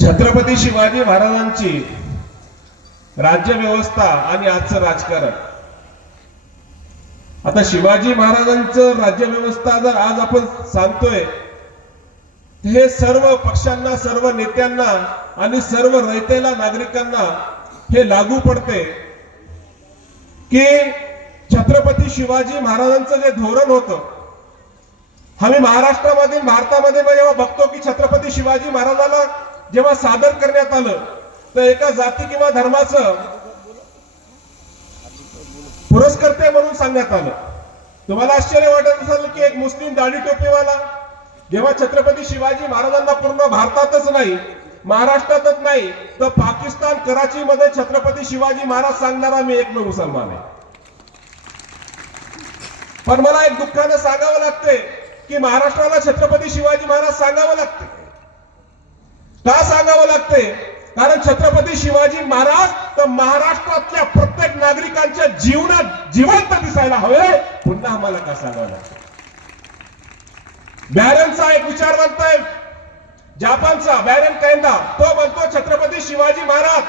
छत्रपती शिवाजी महाराजांची राज्य व्यवस्था आणि आजचं राजकारण. आता शिवाजी महाराजांचं राज्य व्यवस्था जर आज आपण सांगतोय, हे सर्व पक्षांना, सर्व नेत्यांना आणि सर्व रयतेला नागरिकांना हे लागू पडते की छत्रपती शिवाजी महाराजांचं जे धोरण होतं, आम्ही महाराष्ट्रामध्ये भारतामध्ये जेव्हा बघतो की छत्रपती शिवाजी महाराजाला जेव्हा सादर करण्यात आलं तर एका जाती किंवा धर्माचं पुरस्कर्ते म्हणून सांगण्यात आलं. तुम्हाला आश्चर्य वाटत असेल की एक मुस्लिम दाढी टोपीवाला जेव्हा छत्रपती शिवाजी महाराजांना पूर्ण भारतातच नाही, महाराष्ट्रातच नाही तर पाकिस्तान कराची मध्ये छत्रपती शिवाजी महाराज सांगणारा मी एकमेव मुसलमान आहे. पण मला एक दुःखानं सांगावं लागते की महाराष्ट्राला छत्रपती शिवाजी महाराज सांगावं लागते. का सांगावं लागते? कारण छत्रपती शिवाजी महाराज तर महाराष्ट्रातल्या प्रत्येक नागरिकांच्या जीवनात जिवंत दिसायला हवे. पुन्हा आम्हाला का सांगावं लागतं? बॅरनचा एक विचारवंत आहे, जपानचा बॅरन कैंदा, तो म्हणतो छत्रपती शिवाजी महाराज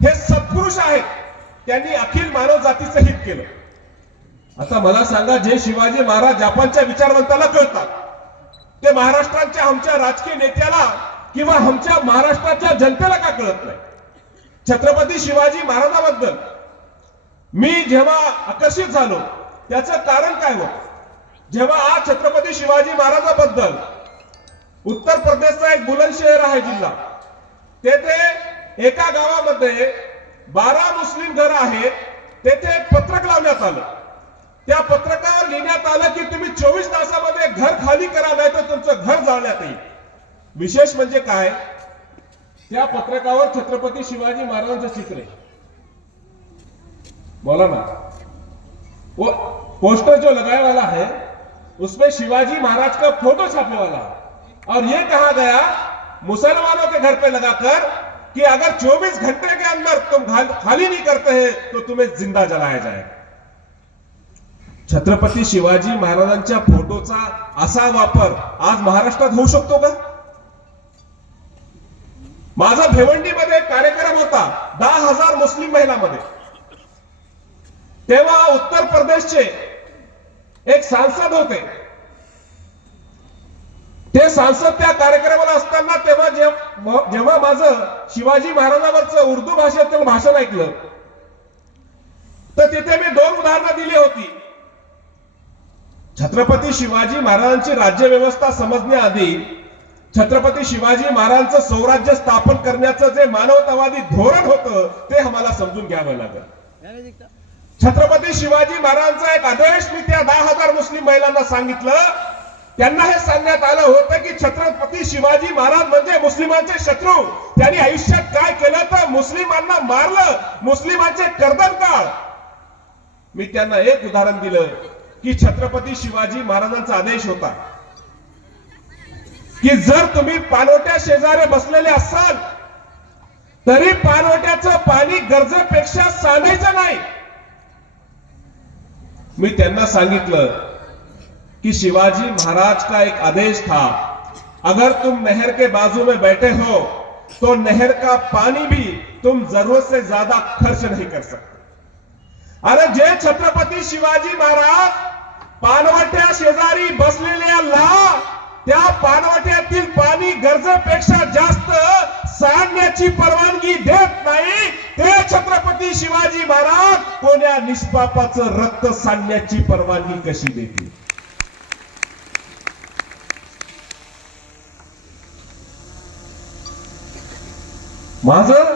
हे सत्पुरुष आहेत, त्यांनी अखिल मानव जातीचं हित केलं. आता मला सांगा, जे शिवाजी महाराज जपानच्या विचारवंताला कळतात ते महाराष्ट्राच्या आमच्या राजकीय नेत्याला किंवा आमच्या महाराष्ट्राच्या जनतेला का कळत नाही? छत्रपती शिवाजी महाराजांबद्दल मी जेव्हा आकर्षित झालो त्याचं कारण काय होतं? जेव्हा आज छत्रपती शिवाजी महाराजांबद्दल उत्तर प्रदेशचा एक बुलंदशहर आहे जिल्हा, तेथे एका गावामध्ये 12 मुस्लिम घर आहेत, तेथे एक पत्रक लावण्यात आलं. त्या पत्रकावर लिहिण्यात आलं की तुम्ही 24 तासामध्ये घर खाली करा, नाही तर तुमचं घर जाळण्यात येईल. विशेष म्हणजे काय, त्या पत्रकावर छत्रपति शिवाजी महाराजांचं चित्र है. बोला ना, वो पोस्टर जो लगाए वाला है उसमें शिवाजी महाराज का फोटो छापने वाला है और ये कहा गया मुसलमानों के घर पे लगाकर कि अगर 24 घंटे के अंदर तुम खाली नहीं करते हैं तो तुम्हें जिंदा जलाया जाएगा. छत्रपती शिवाजी महाराजांच्या फोटोचा असा वापर आज महाराष्ट्रात होऊ शकतो का? माझा भिवंडीमध्ये एक कार्यक्रम होता 10,000 मुस्लिम महिलांमध्ये. तेव्हा उत्तर प्रदेशचे एक सांसद होते. ते सांसद त्या कार्यक्रमाला असताना तेव्हा जेव्हा माझं शिवाजी महाराजांवरचं उर्दू भाषेतील भाषण ऐकलं तर तिथे मी 2 उदाहरणं दिली होती. छत्रपती शिवाजी महाराजांची राज्य व्यवस्था समजण्याआधी छत्रपती शिवाजी महाराजांचं स्वराज्य स्थापन करण्याचं जे मानवतावादी धोरण होतं ते आम्हाला समजून घ्यावं लागेल. छत्रपती शिवाजी महाराजांचा एक आदेश मी त्या 10,000 मुस्लिम महिलांना सांगितलं. त्यांना हे सांगण्यात आलं होतं की छत्रपती शिवाजी महाराज म्हणजे मुस्लिमांचे शत्रू. त्यांनी आयुष्यात काय केलं तर मुस्लिमांना मारलं, मुस्लिमांचे कर्दन काढ. मी त्यांना एक उदाहरण दिलं की छत्रपती शिवाजी महाराजांचा आदेश होता की जर तुम्ही पाणवट्या शेजारी बसलेले असाल तरी पाणवट्याचं पाणी गरजेपेक्षा सांडायचं नाही. मी त्यांना सांगितलं कि शिवाजी महाराज का एक आदेश था, अगर तुम नहर के बाजू में बैठे हो तो नहर का पानी भी तुम जरूरत से ज्यादा खर्च नहीं कर सकते. अरे जे छत्रपती शिवाजी महाराज पाणवट्या शेजारी बसलेल्या त्या पाणवट्यातील पाणी गरजेपेक्षा जास्त सांडण्याची परवानगी देत नाही, ते छत्रपती शिवाजी महाराज कोण्या निष्पापाचं रक्त सांडण्याची परवानगी कशी देतील? माझं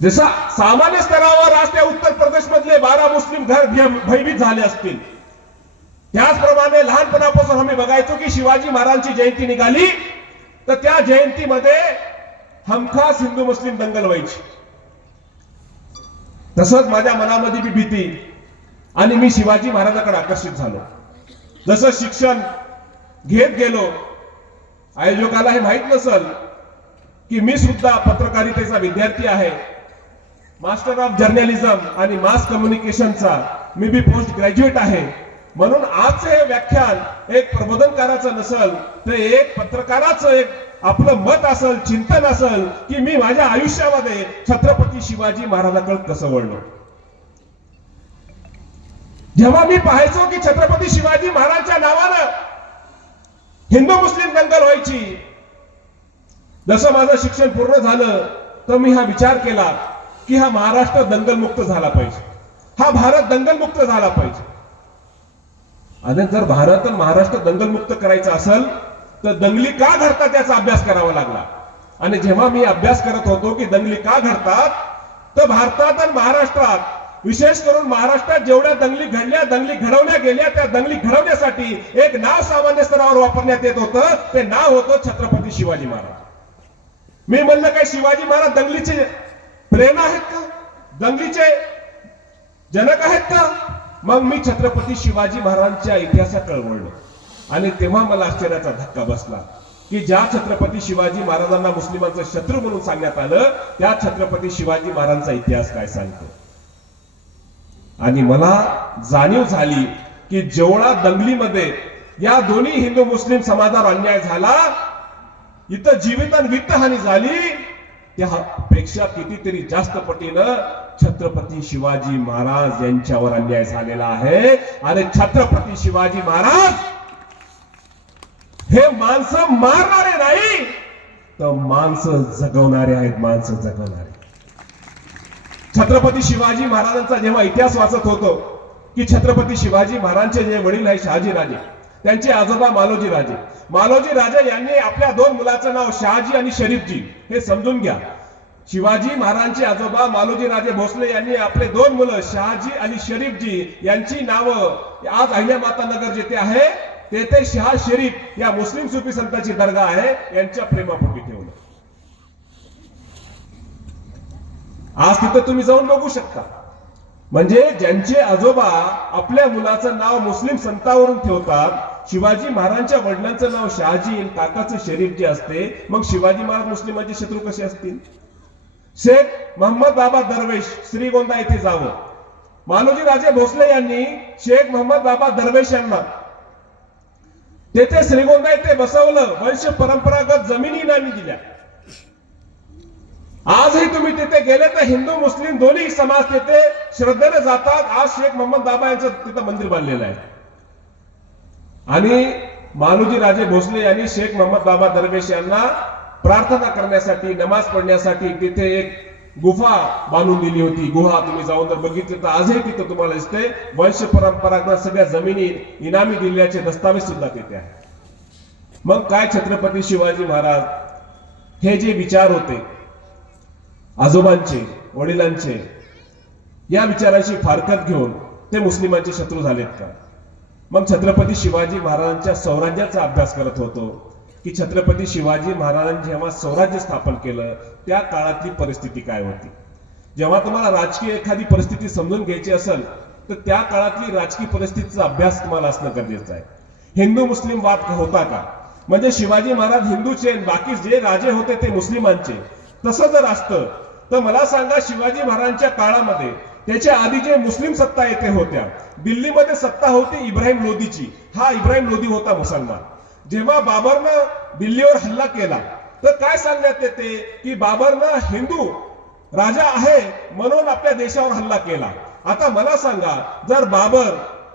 जसा सामान्य स्तरावर आज त्या उत्तर प्रदेश मधले 12 मुस्लिम घर भयभीत झाले असतील, त्याचप्रमाणे लहानपणापासून आम्ही बघायचो की शिवाजी महाराजांची जयंती निघाली तर त्या जयंतीमध्ये हमखास हिंदू मुस्लिम दंगल व्हायची. तसंच माझ्या मनामध्ये भी भीती आणि मी शिवाजी महाराजांकडे आकर्षित झालो. जसं शिक्षण घेत गेलो, आयोजकाला हे माहित नसेल की मी सुद्धा पत्रकारितेचा विद्यार्थी आहे. मास्टर ऑफ जर्नलिझम आणि मास कम्युनिकेशनचा मी भी पोस्ट ग्रॅज्युएट आहे. म्हणून आजचे हे व्याख्यान एक प्रबोधनकाराचं नसेल तर एक पत्रकाराचं एक आपलं मत असेल, चिंतन असेल की मी माझ्या आयुष्यामध्ये छत्रपती शिवाजी महाराजांकडे कसं वळलो. जेव्हा मी पाहायचो की छत्रपती शिवाजी महाराजांच्या नावानं हिंदू मुस्लिम दंगल व्हायची, जसं माझं शिक्षण पूर्ण झालं तर मी हा विचार केला की हा महाराष्ट्र दंगलमुक्त झाला पाहिजे, हा भारत दंगलमुक्त झाला पाहिजे. आणि जर भारत आणि महाराष्ट्र दंगलमुक्त करायचा असेल तर दंगली का घडतात याचा अभ्यास करावा लागला. आणि जेव्हा मी अभ्यास करत होतो की दंगली का घडतात, तर भारतात आणि महाराष्ट्रात, विशेष करून महाराष्ट्रात जेवढ्या दंगली घडल्या, दंगली घडवल्या गेल्या, त्या दंगली घडवण्यासाठी एक नाव सामान्य स्तरावर वापरण्यात येत होतं. ते नाव होतं छत्रपती शिवाजी महाराज. मी म्हणलं काय शिवाजी महाराज दंगलीचे प्रेरणा आहेत का, दंगलीचे जनक आहेत का? मग मी छत्रपती शिवाजी महाराजांच्या इतिहासाकडे वळलो आणि तेव्हा मला आश्चर्याचा धक्का बसला की ज्या छत्रपती शिवाजी महाराजांना मुस्लिमांचा शत्रू म्हणून सांगण्यात आलं, त्या छत्रपती शिवाजी महाराजांचा इतिहास काय सांगतो. आणि मला जाणीव झाली की जेवढा दंगलीमध्ये या दोन्ही हिंदू मुस्लिम समाजावर अन्याय झाला, इथं जीवित आणि वित्तहानी झाली, त्यापेक्षा कितीतरी जास्त पटीनं छत्रपती शिवाजी महाराज यांच्यावर अन्याय झालेला आहे. आणि छत्रपती शिवाजी महाराज हे माणसं मारणारे नाही तर माणसं जगवणारे आहेत, माणसं जगवणारे. छत्रपती शिवाजी महाराजांचा जेव्हा इतिहास वाचत होतो की छत्रपती शिवाजी महाराजांचे जे वडील आहे शहाजी राजे, त्यांचे आजोबा मालोजी राजे, मालोजी राजे यांनी आपल्या दोन मुलाचं नाव शहाजी आणि शरीफजी हे समजून घ्या. शिवाजी महाराजांचे आजोबा मालोजी राजे भोसले यांनी आपले दोन मुलं शहाजी आणि शरीफजी यांची नावं आज अहिल्यामाता नगर जेथे आहे तेथे शहा शरीफ या मुस्लिम सुफी संतांची दर्गा आहे यांच्या प्रेमापोटी ठेवलं. आज तिथं तुम्ही जाऊन बघू शकता. म्हणजे ज्यांचे आजोबा आपल्या मुलाचं नाव मुस्लिम संतावरून ठेवतात, शिवाजी महाराजांच्या वडिलांचं नाव शहाजी आणि काकाचं शरीफ जे असते, मग शिवाजी महाराज मुस्लिमांचे शत्रू कसे असतील. शेख मोहम्मद बाबा दरवेश श्रीगोंदा येथे जावं, मालोजी राजे भोसले यांनी शेख मोहम्मद बाबा दरवेश यांना तेथे श्रीगोंदा येथे बसवलं, वंश परंपरागत जमिनी इनामी दिल्या. आजही तुम्ही तिथे गेले तर हिंदू मुस्लिम दोन्ही समाज तिथे श्रद्धेने जातात. आज शेख मोहम्मद बाबा यांचं तिथं मंदिर बांधलेलं आहे. आणि मालोजी राजे भोसले यांनी शेख मोहम्मद बाबा दरवेश यांना प्रार्थना करण्यासाठी, नमाज पढण्यासाठी तिथे एक गुफा बांधून दिली होती. गुहा तुम्ही जाऊन जर बघितले तर आजही तिथं तुम्हाला दिसते वंश परंपरागत सगळ्या जमिनी इनामी दिल्याचे दस्तावेज सुद्धा तिथे आहे. मग काय छत्रपती शिवाजी महाराज हे जे विचार होते आजोबांचे, वडिलांचे, या विचारांची फारकत घेऊन ते मुस्लिमांचे शत्रू झालेत का? मग छत्रपती शिवाजी महाराजांच्या स्वराज्याचा अभ्यास करत होतो की छत्रपती शिवाजी महाराजांनी जेव्हा स्वराज्य स्थापन केलं त्या काळातली परिस्थिती काय होती. जेव्हा तुम्हाला राजकीय एखादी परिस्थिती समजून घ्यायची असेल तर त्या काळातली राजकीय परिस्थितीचा अभ्यास तुम्हाला असणं गरजेचं आहे. हिंदू मुस्लिम वाद होता का, म्हणजे शिवाजी महाराज हिंदूचे, बाकी जे राजे होते ते मुस्लिमांचे, तसं जर असतं तर मला सांगा शिवाजी महाराजांच्या काळामध्ये त्याच्या आधी जे मुस्लिम सत्ता येथे होत्या, दिल्लीमध्ये सत्ता होती इब्राहिम लोदीची. हा इब्राहिम लोदी होता मुसलमान. जेव्हा बाबरनं दिल्लीवर हल्ला केला तर काय सांगण्यात येते की बाबरनं हिंदू राजा आहे म्हणून आपल्या देशावर हल्ला केला. आता मला सांगा, जर बाबर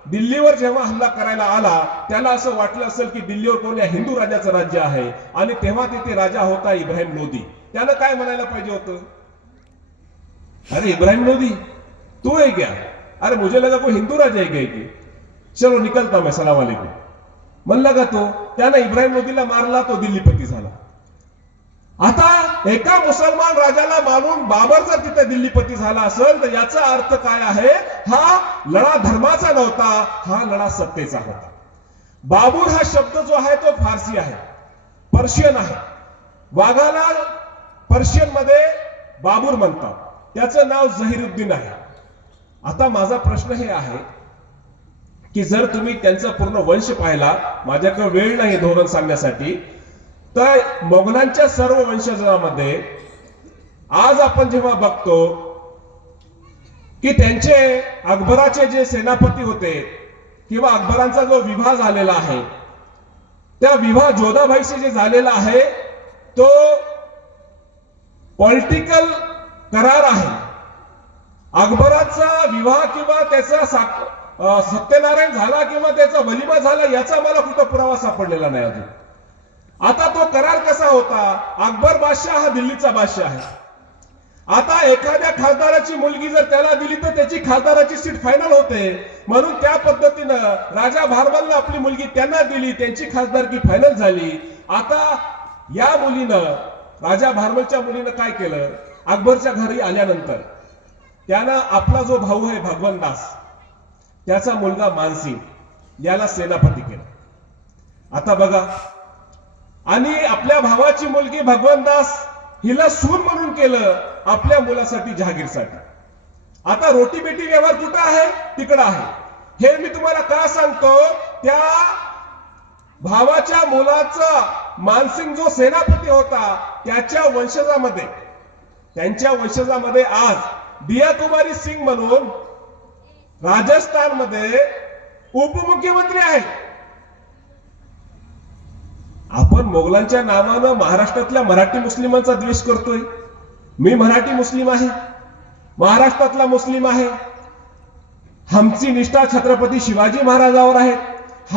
दिल्लीवर जेव्हा हल्ला करायला आला त्याला असं वाटलं असेल की दिल्लीवर कोण्या हिंदू राजाचं राज्य आहे आणि तेव्हा तिथे राजा होता इब्राहिम लोदी, त्यानं काय म्हणायला पाहिजे होतं, अरे इब्राहिम लोदी तू है क्या, अरे मुझे लगा कोई हिंदू राजा है क्या, चलो निकलता मैं, सलाम वालेकुम म्हणला का तो. त्यानं इब्राहिम लोदीला मारला, तो दिल्लीपती झाला. आता एका मुसलमान राजाला मारून बाबर जर तिथे दिल्लीपती झाला असेल तर याचा अर्थ काय आहे, हा लढा धर्माचा नव्हता, हा लढा सत्तेचा होता. बाबूर हा शब्द जो आहे तो फारसी आहे, पर्शियन आहे. वाघाला पर्शियन मध्ये बाबूर म्हणतात, त्याचं नाव झहीरुद्दीन आहे. आता माझा प्रश्न हे आहे की जर तुम्ही त्यांचा पूर्ण वंश पाहिला, माझ्याकडे वेळ नाही धोरण सांगण्यासाठी, तर मोगलांच्या सर्व वंशजांमध्ये आज आपण जेव्हा बघतो की त्यांचे अकबराचे जे सेनापती होते किंवा अकबरांचा जो विवाह झालेला आहे, त्या विवाह जोधाबाईशी जे झालेला आहे तो पॉलिटिकल करार आहे. अकबराचा विवाह किंवा त्याचा सत्यनारायण झाला किंवा त्याचा वलिमा झाला याचा मला कुठं पुरावा सापडलेला नाही अजून. आता तो करार कसा होता? अकबर बादशाह हा दिल्लीचा बादशाह आहे. आता एखाद्या खासदाराची मुलगी जर त्याला दिली तर त्याची खासदाराची सीट फायनल होते. म्हणून त्या पद्धतीनं राजा भारमलनं आपली मुलगी त्यांना दिली, त्यांची खासदारकी फायनल झाली. आता या मुलीनं, राजा भारमलच्या मुलीनं काय केलं? अकबरच्या घरी आल्यानंतर त्यानं आपला जो भाऊ आहे भगवंतदास, त्याचा मुलगा मानसिंग याला सेनापती केलं. आता बघा, आणि आपल्या भावाची मुलगी भगवंतदास हिला सून म्हणून केलं आपल्या मुलासाठी, जहागीरसाठी. आता रोटी बेटी व्यवहार कुठं आहे? तिकडं आहे. हे मी तुम्हाला का सांगतो? त्या भावाच्या मुलाचा मानसिंग जो सेनापती होता त्यांच्या वंशजामध्ये आज दिया कुमारी सिंग म्हणून राजस्थानमध्ये उपमुख्यमंत्री आहेत. आपण मोगलांच्या नावानं महाराष्ट्रातल्या मराठी मुस्लिमांचा द्वेष करतोय. मी मराठी मुस्लिम आहे, महाराष्ट्रातला मुस्लिम आहे. आमची निष्ठा छत्रपती शिवाजी महाराजांवर आहे.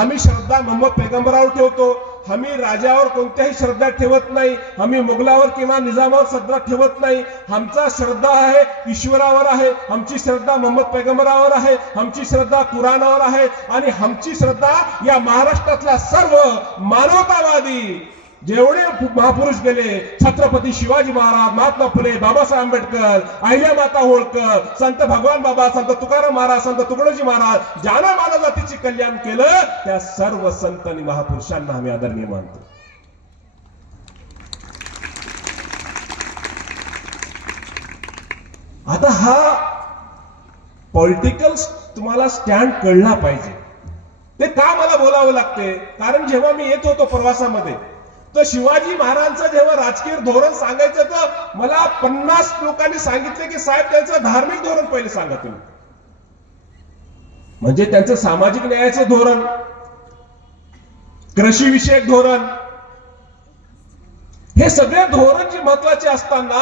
आम्ही श्रद्धा मोहम्मद पैगंबरावर ठेवतो. आम्ही राजावर कोणत्याही श्रद्धा ठेवत नाही. आम्ही मुघलावर किंवा निजामावर श्रद्धा ठेवत नाही. आमचा श्रद्धा आहे ईश्वरावर आहे. आमची श्रद्धा मोहम्मद पैगंबरावर आहे. आमची श्रद्धा कुराणावर आहे. आणि आमची श्रद्धा या महाराष्ट्रातल्या सर्व मानवतावादी जेवढे महापुरुष गेले, छत्रपती शिवाजी महाराज, महात्मा फुले, बाबासाहेब आंबेडकर, अहिल्यामाता होळकर, संत भगवान बाबा, संत तुकाराम महाराज, संत तुकडोजी महाराज, ज्यानं मानव जातीचे कल्याण केलं त्या सर्व संत आणि महापुरुषांना आम्ही आदरणीय मानतो. आता हा पॉलिटिकल तुम्हाला स्टँड कळला पाहिजे. ते का मला बोलावं लागते? कारण जेव्हा मी येत होतो प्रवासामध्ये तर शिवाजी महाराजांचं जेव्हा राजकीय धोरण सांगायचं तर मला 50 लोकांनी सांगितले की साहेब त्यांचं धार्मिक धोरण पहिले सांगा तुम्ही. म्हणजे त्यांचं सामाजिक न्यायाचं धोरण, कृषी विषयक धोरण, हे सगळे धोरण जे महत्वाचे असताना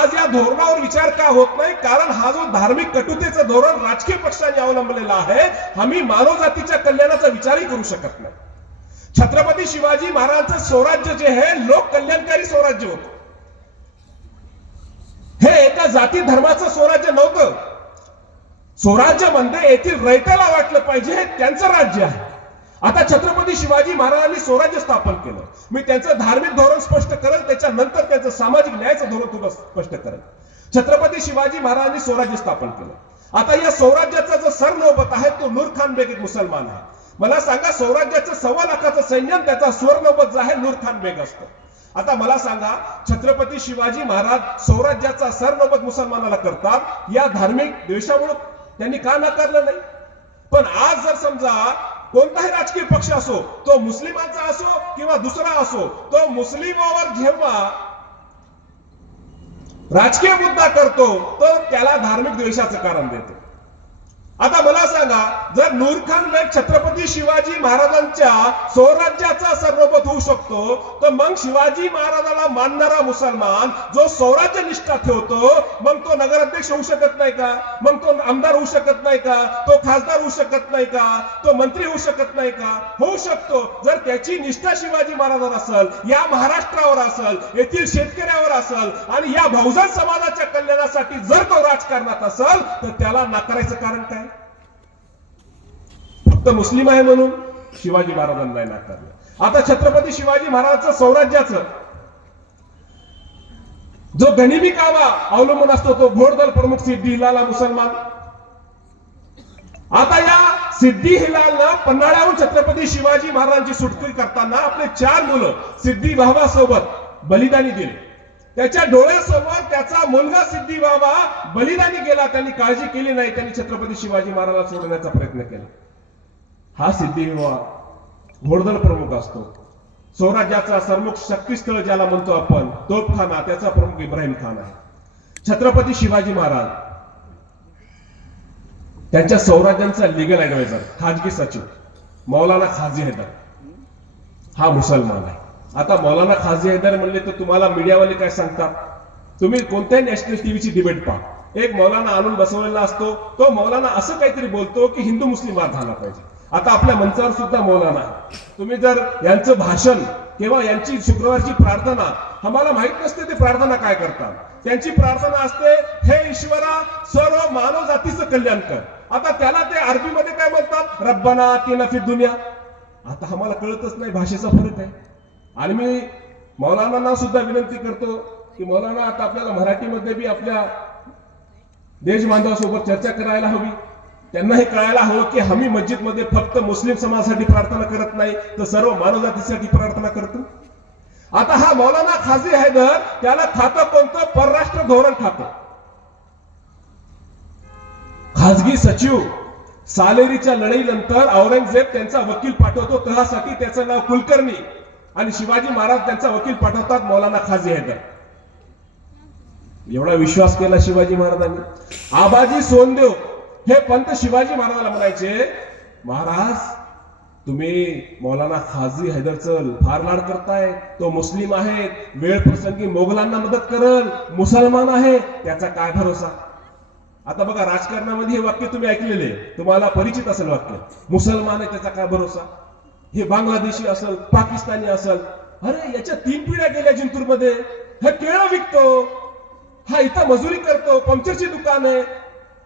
आज या धोरणावर विचार का होत नाही? कारण हा जो धार्मिक कटुतेचं धोरण राजकीय पक्षांनी अवलंबलेला आहे, आम्ही मानव जातीच्या कल्याणाचा विचारही करू शकत नाही. छत्रपती शिवाजी महाराजांचं स्वराज्य जे आहे लोक कल्याणकारी स्वराज्य होतं. हे एका जाती धर्माचं स्वराज्य नव्हतं. स्वराज्य म्हणजे येथील रयतेला वाटलं पाहिजे त्यांचं राज्य आहे. आता छत्रपती शिवाजी महाराजांनी स्वराज्य स्थापन केलं. मी त्यांचं धार्मिक धोरण स्पष्ट करेल, त्याच्यानंतर त्यांचं सामाजिक न्यायाचं धोरण तुम्हाला स्पष्ट करेल. छत्रपती शिवाजी महाराजांनी स्वराज्य स्थापन केलं. आता या स्वराज्याचा जो सरनौबत आहे तो नूर खान बेग एक मुसलमान आहे. मला सांगा, स्वराज्याचं 1.25 लाखाचं सैन्य, त्याचा स्वरनौबत जो आहे नूर खान बेग असतो. आता मला सांगा, छत्रपती शिवाजी महाराज स्वराज्याचा सरनौबत मुसलमानाला करतात, या धार्मिक द्वेषामुळे त्यांनी का नाकारलं नाही? पण आज जर समजा कोणताही राजकीय पक्ष असो, तो मुस्लिमांचा असो किंवा दुसरा असो, तो मुस्लिमावर जेव्हा राजकीय मुद्दा करतो तर त्याला धार्मिक द्वेषाचं कारण देतो. आता मला सांगा, जर नूर खान बेग छत्रपती शिवाजी महाराजांच्या स्वराज्याचा सरनौबत होऊ शकतो, तर मग शिवाजी महाराजाला मानणारा मुसलमान जो स्वराज्य निष्ठा ठेवतो, मग तो नगराध्यक्ष होऊ शकत नाही का? मग तो आमदार होऊ शकत नाही का? तो खासदार होऊ शकत नाही का? तो मंत्री होऊ शकत नाही का? होऊ शकतो. जर त्याची निष्ठा शिवाजी महाराजांवर असेल, या महाराष्ट्रावर असेल, येथील शेतकऱ्यावर असेल आणि या बहुजन समाजाच्या कल्याणासाठी जर तो राजकारणात असेल, तर त्याला नाकारायचं कारण काय? फक्त मुस्लिम आहे म्हणून शिवाजी महाराजांना नाही नाकारलं. आता छत्रपती शिवाजी महाराजांचं स्वराज्याचं जो गनिमी कावा अवलंबून असतो तो घोडदल प्रमुख सिद्दी हिलाला मुसलमान. आता या सिद्दी हिलालनं पन्हाळ्याहून छत्रपती शिवाजी महाराजांची सुटकी करताना आपले 4 मुलं सिद्दी भावासोबत बलिदानी दिले. त्याच्या डोळ्यासमोर त्याचा मुलगा सिद्धी बाबा बलिदानी गेला. त्यांनी काळजी केली नाही. त्यांनी छत्रपती शिवाजी महाराजांना सोडण्याचा प्रयत्न केला. हा सिद्धी बाबा घोडदळ प्रमुख असतो. स्वराज्याचा सरमुख शक्तीस्थळ ज्याला म्हणतो आपण, तोफखाना, त्याचा प्रमुख इब्राहिम खान आहे. छत्रपती शिवाजी महाराज त्यांच्या स्वराज्यांचा लिगल ऍडवायझर, खाजगी सचिव मौलाना खाजी हैदर हा मुसलमान आहे. आता मौलाना खाजी हैदर म्हणले तर तुम्हाला मीडियावाले काय सांगतात? तुम्ही कोणत्याही नॅशनल टीव्हीची डिबेट पहा, एक मौलाना आणून बसवलेला असतो, तो मौलाना असं काहीतरी बोलतो की हिंदू मुस्लिम वाद झाला पाहिजे. आता आपल्या मंचावर सुद्धा मौलाना आहे. तुम्ही जर यांचं भाषण किंवा यांची शुक्रवारची प्रार्थना, आम्हाला माहित नसते ते प्रार्थना काय करतात. त्यांची प्रार्थना असते, हे ईश्वरा सर्व मानव जातीचं कल्याण कर. आता त्याला ते अरबीमध्ये काय म्हणतात, रब्बना आतिना फिद दुनिया. आता आम्हाला कळतच नाही, भाषेचा फरक आहे. आणि मी मौलानांना सुद्धा विनंती करतो की मौलाना आता आपल्याला मराठीमध्ये बी आपल्या देश बांधवासोबत चर्चा करायला हवी. त्यांनाही कळायला हवं की आम्ही मस्जिदमध्ये फक्त मुस्लिम समाजासाठी प्रार्थना करत नाही, तर सर्व मानवजातीसाठी प्रार्थना करतो. आता हा मौलाना खाजी हैदर, त्याला खातं कोणतं, परराष्ट्र धोरण खातं. खाजगी सचिव सालेरीच्या लढाईनंतर औरंगजेब त्यांचा वकील पाठवतो तहासाठी, त्याचं नाव कुलकर्णी, आणि शिवाजी महाराज त्यांचा वकील पाठवतात मौलाना खाजी हैदर. एवढा विश्वास केला शिवाजी महाराजांनी. आबाजी सोनदेव हे पंत शिवाजी महाराजांना म्हणायचे, महाराज तुम्ही मौलाना खाजी हैदरचं फार लाड करताय, तो मुस्लिम आहे, वेळ प्रसंगी मोगलांना मदत करल, मुसलमान आहे, त्याचा काय भरोसा. आता बघा राजकारणामध्ये हे वाक्य तुम्ही ऐकलेले, तुम्हाला परिचित असेल वाक्य, मुसलमान आहे त्याचा काय भरोसा. हे बांगलादेशी असेल, पाकिस्तानी असेल, अरे याच्या 3 पिढ्या गेल्या जिंतूरमध्ये, हा केळं विकतो, हा इथं मजुरी करतो, पंक्चरची दुकान आहे,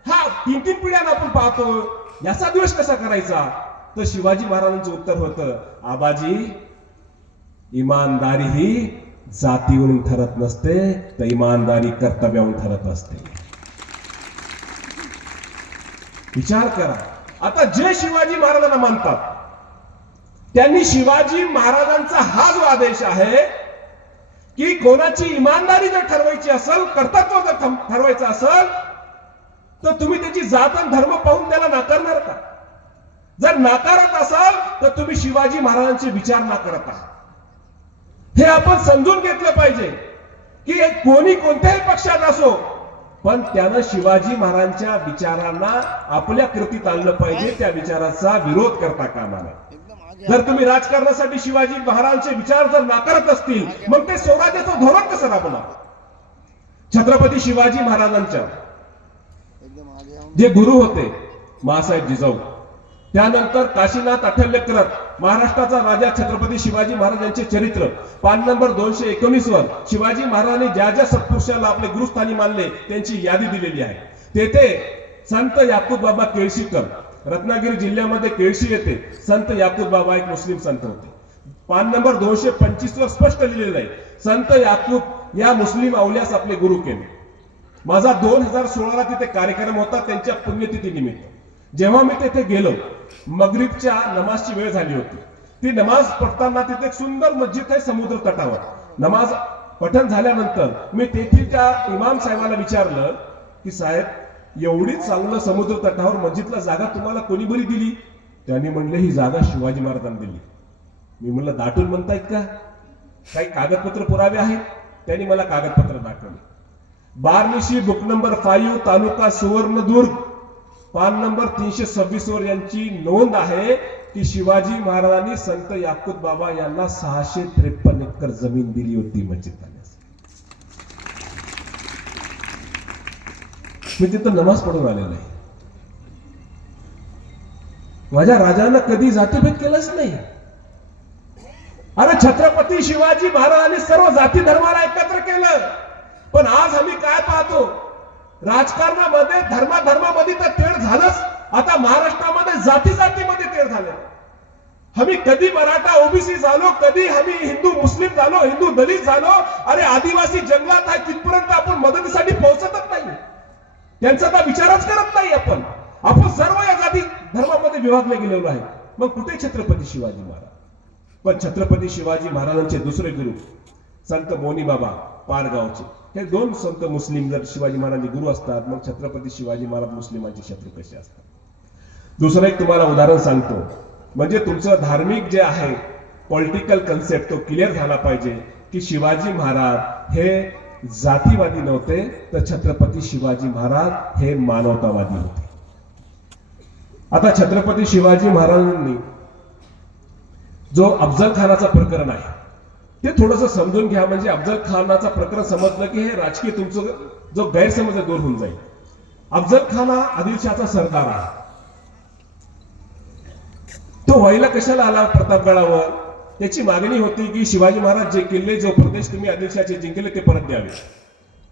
हा 3 पिढ्यांना आपण पाहतो, याचा द्वेष कसा करायचा. तर शिवाजी महाराजांचं उत्तर होतं, आबाजी इमानदारी ही जातीवरून ठरत नसते, तर इमानदारी कर्तव्यावरून ठरत असते. विचार करा. आता जे शिवाजी महाराजांना मानतात त्यांनी शिवाजी महाराजांचा हा जो आदेश आहे की कोणाची इमानदारी जर ठरवायची असेल, कर्तृत्व जर ठरवायचं असेल, तर तुम्ही त्याची जात आणि धर्म पाहून त्याला नाकारणार का? जर नाकारत असाल तर तुम्ही शिवाजी महाराजांचे विचार नाकारत आहात. हे आपण समजून घेतलं पाहिजे की कोणी कोणत्याही पक्षात असो, पण त्यानं शिवाजी महाराजांच्या विचारांना आपल्या कृतीत आणलं पाहिजे, त्या विचाराचा विरोध करता कामा नये. जर तुम्ही राजकारणासाठी शिवाजी महाराजांचे विचार जर नाकारत असतील, मग ते स्वराज्याचं धोरण कसं राबवणार? छत्रपती शिवाजी महाराजांच्या जे गुरु होते महासाहेब जिजाऊ, त्यानंतर काशीनाथ अठ्ठल्यकर, महाराष्ट्राचा राजा छत्रपती शिवाजी महाराज यांचे चरित्र पान नंबर 219 वर शिवाजी महाराजांनी ज्या ज्या सत्पुरुषाला आपले गुरुस्थानी मानले त्यांची यादी दिलेली आहे. तेथे संत याकूब बाबा केळशीकर, रत्नागिरी जिल्ह्यामध्ये केळशी येथे संत याकूब बाबा एक मुस्लिम संत होते. पान नंबर 225 वर स्पष्ट लिहिलेलं आहे, संत याकूब या मुस्लिम अवल्यास आपले गुरु केले. माझा 2016 तिथे कार्यक्रम होता त्यांच्या पुण्यतिथी निमित्त. जेव्हा मी तिथे गेलो, मगरिबच्या नमाजची वेळ झाली होती. ती नमाज पठताना तिथे एक सुंदर मस्जिद आहे समुद्र तटावर. नमाज पठण झाल्यानंतर मी तेथील त्या इमाम साहेबाला विचारलं की साहेब एवढी चांगलं समुद्र तटावर मस्जिदला जागा तुम्हाला कोणी बरी दिली? त्यांनी म्हणले ही जागा शिवाजी महाराजांनी दिली. मी म्हणलं दाटून म्हणतायत का, काही कागदपत्र पुरावे आहेत? त्यांनी मला कागदपत्र दाखवले. बारनिशी बुक नंबर 5 तालुका सुवर्णदुर्ग पान नंबर 326 वर यांची नोंद आहे की शिवाजी महाराजांनी संत याकूब बाबा यांना 653 एकर जमीन दिली होती मस्जिद बांधण्यासाठी. मी तिथं नमाज पढून आलेलो आहे. माझ्या राजांना कधी जातीभेद केलाच नाही. अरे छत्रपती शिवाजी महाराजांनी सर्व जाती धर्माला एकत्र केलं. पण आज आम्ही काय पाहतो, राजकारणामध्ये धर्मामध्ये तर तेढ झालंच, आता महाराष्ट्रामध्ये जाती जातीमध्ये तेढ झाले. आम्ही कधी मराठा ओबीसी झालो, कधी आम्ही हिंदू मुस्लिम झालो, हिंदू दलित झालो. अरे आदिवासी जंगलात आहे तिथपर्यंत आपण मदतीसाठी पोहोचतच नाही, त्यांचा तर विचारच करत नाही. आपण सर्व या जाती धर्मामध्ये विभागले गेलेलो आहे. मग कुठे छत्रपती शिवाजी महाराज? पण छत्रपती शिवाजी महाराजांचे दुसरे गुरु संत मोनी बाबा पारगावचे, हे 2 संत मुस्लिम जर शिवाजी महाराजांचे गुरु असतात, मग छत्रपती शिवाजी महाराज मुस्लिमांचे शत्रू कसे असतात? दुसरं एक तुम्हाला उदाहरण सांगतो, म्हणजे तुमचं धार्मिक जे आहे पॉलिटिकल कन्सेप्ट तो क्लिअर झाला पाहिजे की शिवाजी महाराज हे जातीवादी नव्हते, तर छत्रपती शिवाजी महाराज हे मानवतावादी होते. आता छत्रपती शिवाजी महाराजांनी जो अफजल खानाचा प्रकरण आहे ते थोडंसं समजून घ्या, म्हणजे अफजल खानाचं प्रकरण समजलं की हे राजकीय तुमचं जो गैरसमज आहे दूर होऊन जाईल. अफजल खान हा आदिलशाहचा सरदार आहे. तो व्हायला कशाला आला प्रतापगडावर? त्याची मागणी होती की शिवाजी महाराज जे किल्ले जो प्रदेश तुम्ही आदिलशाहचे जिंकले ते परत द्यावे.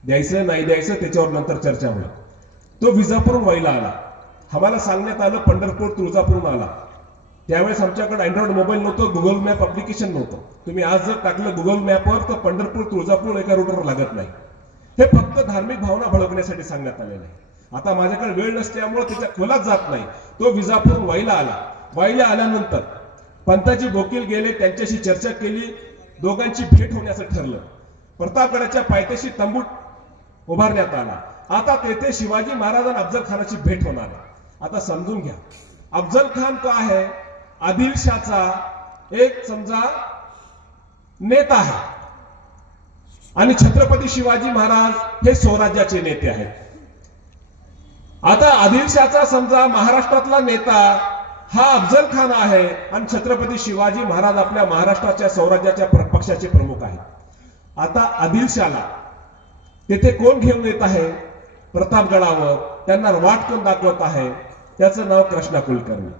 द्यायचं नाही द्यायचं त्याच्यावर नंतर चर्चा होईल. तो विजापूरहून व्हायला आला. आम्हाला सांगण्यात आलं पंढरपूर तुळजापूरहून आला. त्यावेळेस आमच्याकडे अँड्रॉइड मोबाईल नव्हतं, गुगल मॅप ऍप्लिकेशन नव्हतं. तुम्ही आज जर टाकलं गुगल मॅपवर तर पंढरपूर तुळजापूर एका रूटवर लागत नाही. हे फक्त धार्मिक भावना भडकण्यासाठी सांगण्यात आलेलं आहे. आता माझ्याकडे वेळ नसल्यामुळे त्याच्या खोलात जात नाही. तो विजापूरहून व्हायला आला. व्हायला आल्यानंतर पंताजी वकील गेले, त्यांच्याशी चर्चा केली, दोघांची भेट होण्याचं ठरलं. प्रतापगडाच्या पायथ्याशी तंबू उभारण्यात आला. आता तेथे शिवाजी महाराज आणि अफजल खानाची भेट होणार आहे. आता समजून घ्या, अफजल खान तो आहे आदिलशाहचा एक समजा नेता आहे आणि छत्रपती शिवाजी महाराज हे स्वराज्याचे नेते आहेत. आता आदिलशाहचा समजा महाराष्ट्रातला नेता हा अफजल खान आहे आणि छत्रपती शिवाजी महाराज आपल्या महाराष्ट्राच्या स्वराज्याच्या पक्षाचे प्रमुख आहेत. आता आदिलशाहला तेथे कोण घेऊन येत आहे प्रतापगडावर? त्यांना वाट कोण दाखवत आहे? त्याचं नाव कृष्णा कुलकर्णी.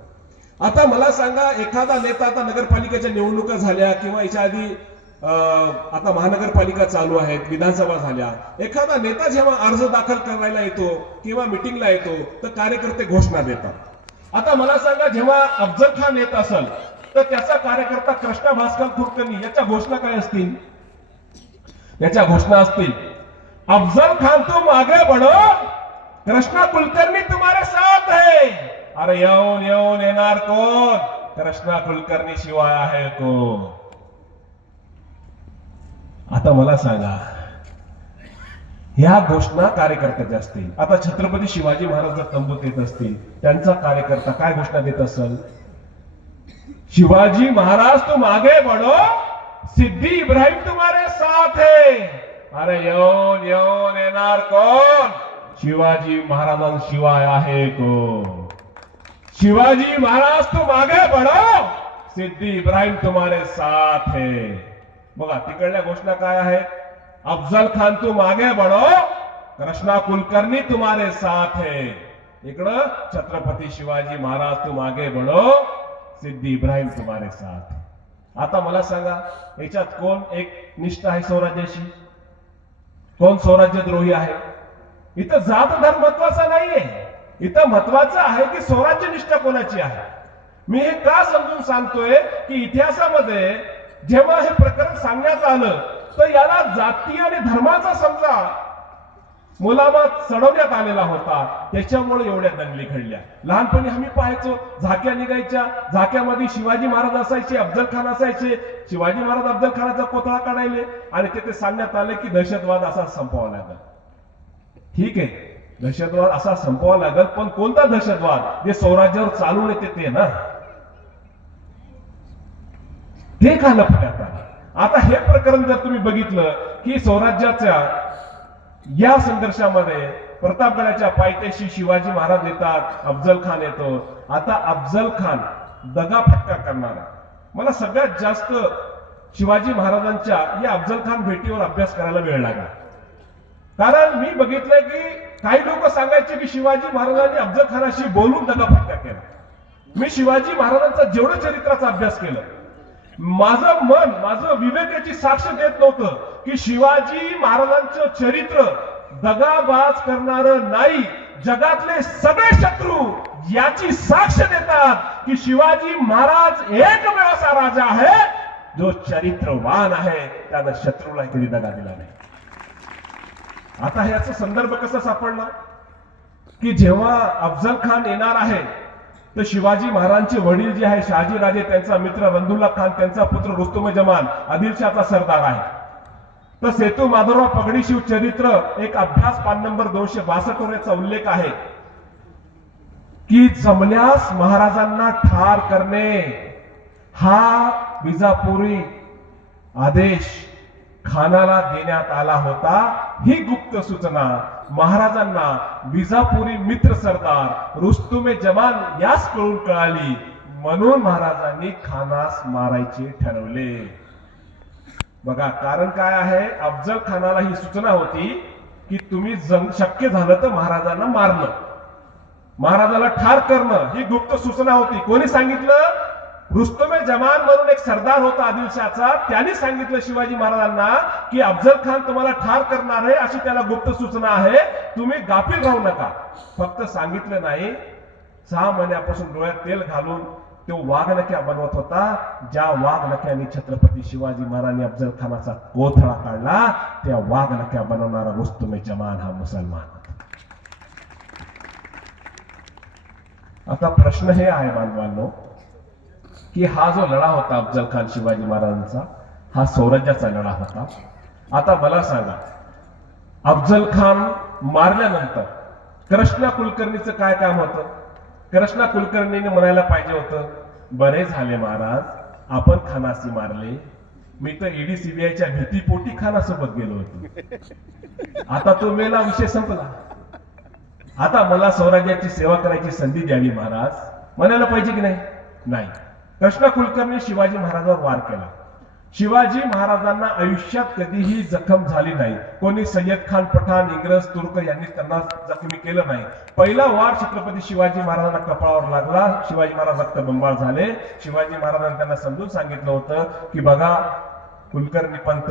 आता मला सांगा, एखादा नेता, आता नगरपालिकेच्या निवडणुका झाल्या किंवा याच्या आधी आता महानगरपालिका चालू आहेत, विधानसभा झाल्या, एखादा नेता जेव्हा अर्ज दाखल करायला येतो किंवा मिटिंगला येतो तर कार्यकर्ते घोषणा देतात. आता मला सांगा, जेव्हा अफजल खान येत असेल तर त्याचा कार्यकर्ता कृष्णा भास्कर कुलकर्णी याच्या घोषणा काय असतील? याच्या घोषणा असतील, अफजल खान तुम आगे बढ़ो, कृष्णा कुलकर्णी तुम्हारे साथ है. अरे येऊन येऊन येणार कोण? कृष्णा कुलकर्णी शिवाय आहे कोण? आता मला सांगा, ह्या घोषणा कार्यकर्त्याच्या असतील. आता छत्रपती शिवाजी महाराज जर तंबूत येत असतील, त्यांचा कार्यकर्ता काय घोषणा देत असेल? शिवाजी महाराज तुम आगे बढ़ो, सिद्धी इब्राहिम तुम्हारे साथ है. अरे येऊन येऊन येणार कोण? शिवाजी महाराजांशिवाय आहे कोण? शिवाजी महाराज तुम आगे बढ़ो, सिद्धी इब्राहिम तुम्हारे साथ है. बघा तिकडल्या घोषणा काय आहे? अफजल खान तुम आगे बढ़ो, कृष्णा कुलकर्णी तुम्हारे साथ है. इकडं छत्रपती शिवाजी महाराज तुम आगे बढ़ो, सिद्धी इब्राहिम तुम्हारे साथ है. आता मला सांगा, याच्यात कोण एक निष्ठ आहे स्वराज्याशी, कोण स्वराज्यद्रोही आहे? इथं जात धर्म महत्वाचा नाहीये. इथं महत्वाचं आहे की स्वराज्य निष्ठा कोणाची आहे. मी हे का समजून सांगतोय की इतिहासामध्ये जेव्हा हे प्रकरण सांगण्यात आलं तर याला जाती आणि धर्माचा समजा मुलामा चढवण्यात आलेला होता. त्याच्यामुळे एवढ्या दंगली घडल्या. लहानपणी आम्ही पाहायचो, झाक्या निघायच्या, झाक्यामध्ये शिवाजी महाराज असायचे, अफजल खान असायचे. शिवाजी महाराज अफजल खानाचा कोथळा काढायले आणि तिथे सांगण्यात आले की दहशतवाद असा संपवावा लागेल. ठीक आहे, दहशतवाद असा संपवावा लागेल, पण कोणता दहशतवाद? जे स्वराज्यावर चालून येते ते ना, ते का लपण्यात आलं? आता हे प्रकरण जर तुम्ही बघितलं की स्वराज्याच्या या संघर्षामध्ये प्रतापगडाच्या पायथ्याशी शिवाजी महाराज येतात, अफजल खान येतो. आता अफजल खान दगाफटका करणार आहे. मला सगळ्यात जास्त शिवाजी महाराजांच्या या अफजल खान भेटीवर अभ्यास करायला वेळ लागला. कारण मी बघितलंय की काही लोक सांगायचे की शिवाजी महाराजांनी अफजल खानाशी बोलून दगाफटका केला. मी शिवाजी महाराजांचा जेवढं चरित्राचा अभ्यास केला, माझं मन, माझं विवेक याची साक्ष देत नव्हतं की शिवाजी महाराजांचं चरित्र दगाबाज करणार नाही. जगातले सगळे शत्रू याची साक्ष देतात की शिवाजी महाराज एकमेव असा राजा आहे जो चरित्रवान आहे, त्यानं शत्रूला कधी दगा दिला नाही. आता याचा संदर्भ कसा सापडला की जेव्हा अफजल खान येणार आहे तर शिवाजी महाराजांचे वडील जे आहे शहाजी राजे, त्यांचा मित्र रंदुल्ला खान, त्यांचा पुत्र रुस्तुम जमान आदिलशाहचा सरदार आहे. तर सेतू माधवराव पगडी शिव चरित्र एक अभ्यास पान नंबर 262 वर याचा उल्लेख आहे की जमल्यास महाराजांना ठार करणे हा विजापुरी आदेश खानाला देण्यात आला होता. ही गुप्त सूचना महाराजांना विजापुरी मित्र सरदार रुस्तुमे जमान यास कळाली, म्हणून महाराजांनी खानास मारायचे ठरवले. बघा कारण काय आहे, अफजल खानाला ही सूचना होती की तुम्ही शक्य झालं तर महाराजांना मारणं, महाराजाला ठार करणं ही गुप्त सूचना होती. कोणी सांगितलं? रुस्तमे जमान म्हणून एक सरदार होता आदिलशाहचा, त्यांनी सांगितलं शिवाजी महाराजांना की अफजल खान तुम्हाला ठार करणार आहे, अशी त्याला गुप्त सूचना आहे, तुम्ही गाफील राहू नका. फक्त सांगितलं नाही, 6 महिन्यापासून डोळ्यात तेल घालून तो वाघनख्या बनवत होता. ज्या वाघनख्याने छत्रपती शिवाजी महाराजांनी अफजल खानाचा कोथळा काढला, त्या वाघनख्या बनवणारा रुस्तमे जमान हा मुसलमान होता. आता प्रश्न हे आहे बांधवांनो की हा जो लढा होता अफजल खान शिवाजी महाराजांचा, हा स्वराज्याचा लढा होता. आता मला सांगा, अफजल खान मारल्यानंतर कृष्णा कुलकर्णीचं काय काम होतं? कृष्णा कुलकर्णीने म्हणायला पाहिजे होतं, बरे झाले महाराज, आपण खानासी मारले, मी तर ईडी सीबीआयच्या भीतीपोटी खानासोबत गेलो होतो. आता तो मेला, विषय संपला. आता मला स्वराज्याची सेवा करायची संधी द्यावी महाराज, म्हणायला पाहिजे की नाही? नाही. कृष्णा कुलकर्णी शिवाजी महाराजांवर वार केला. शिवाजी महाराजांना आयुष्यात कधीही जखम झाली नाही. कोणी सय्यद खान पठाण, इंग्रज, तुर्क यांनी त्यांना जखमी केलं नाही. पहिला वार छत्रपती शिवाजी महाराजांना कपाळावर लागला. शिवाजी महाराज रक्तबंबाळ झाले. शिवाजी महाराजांनी त्यांना समजून सांगितलं होतं की बघा कुलकर्णी पंत,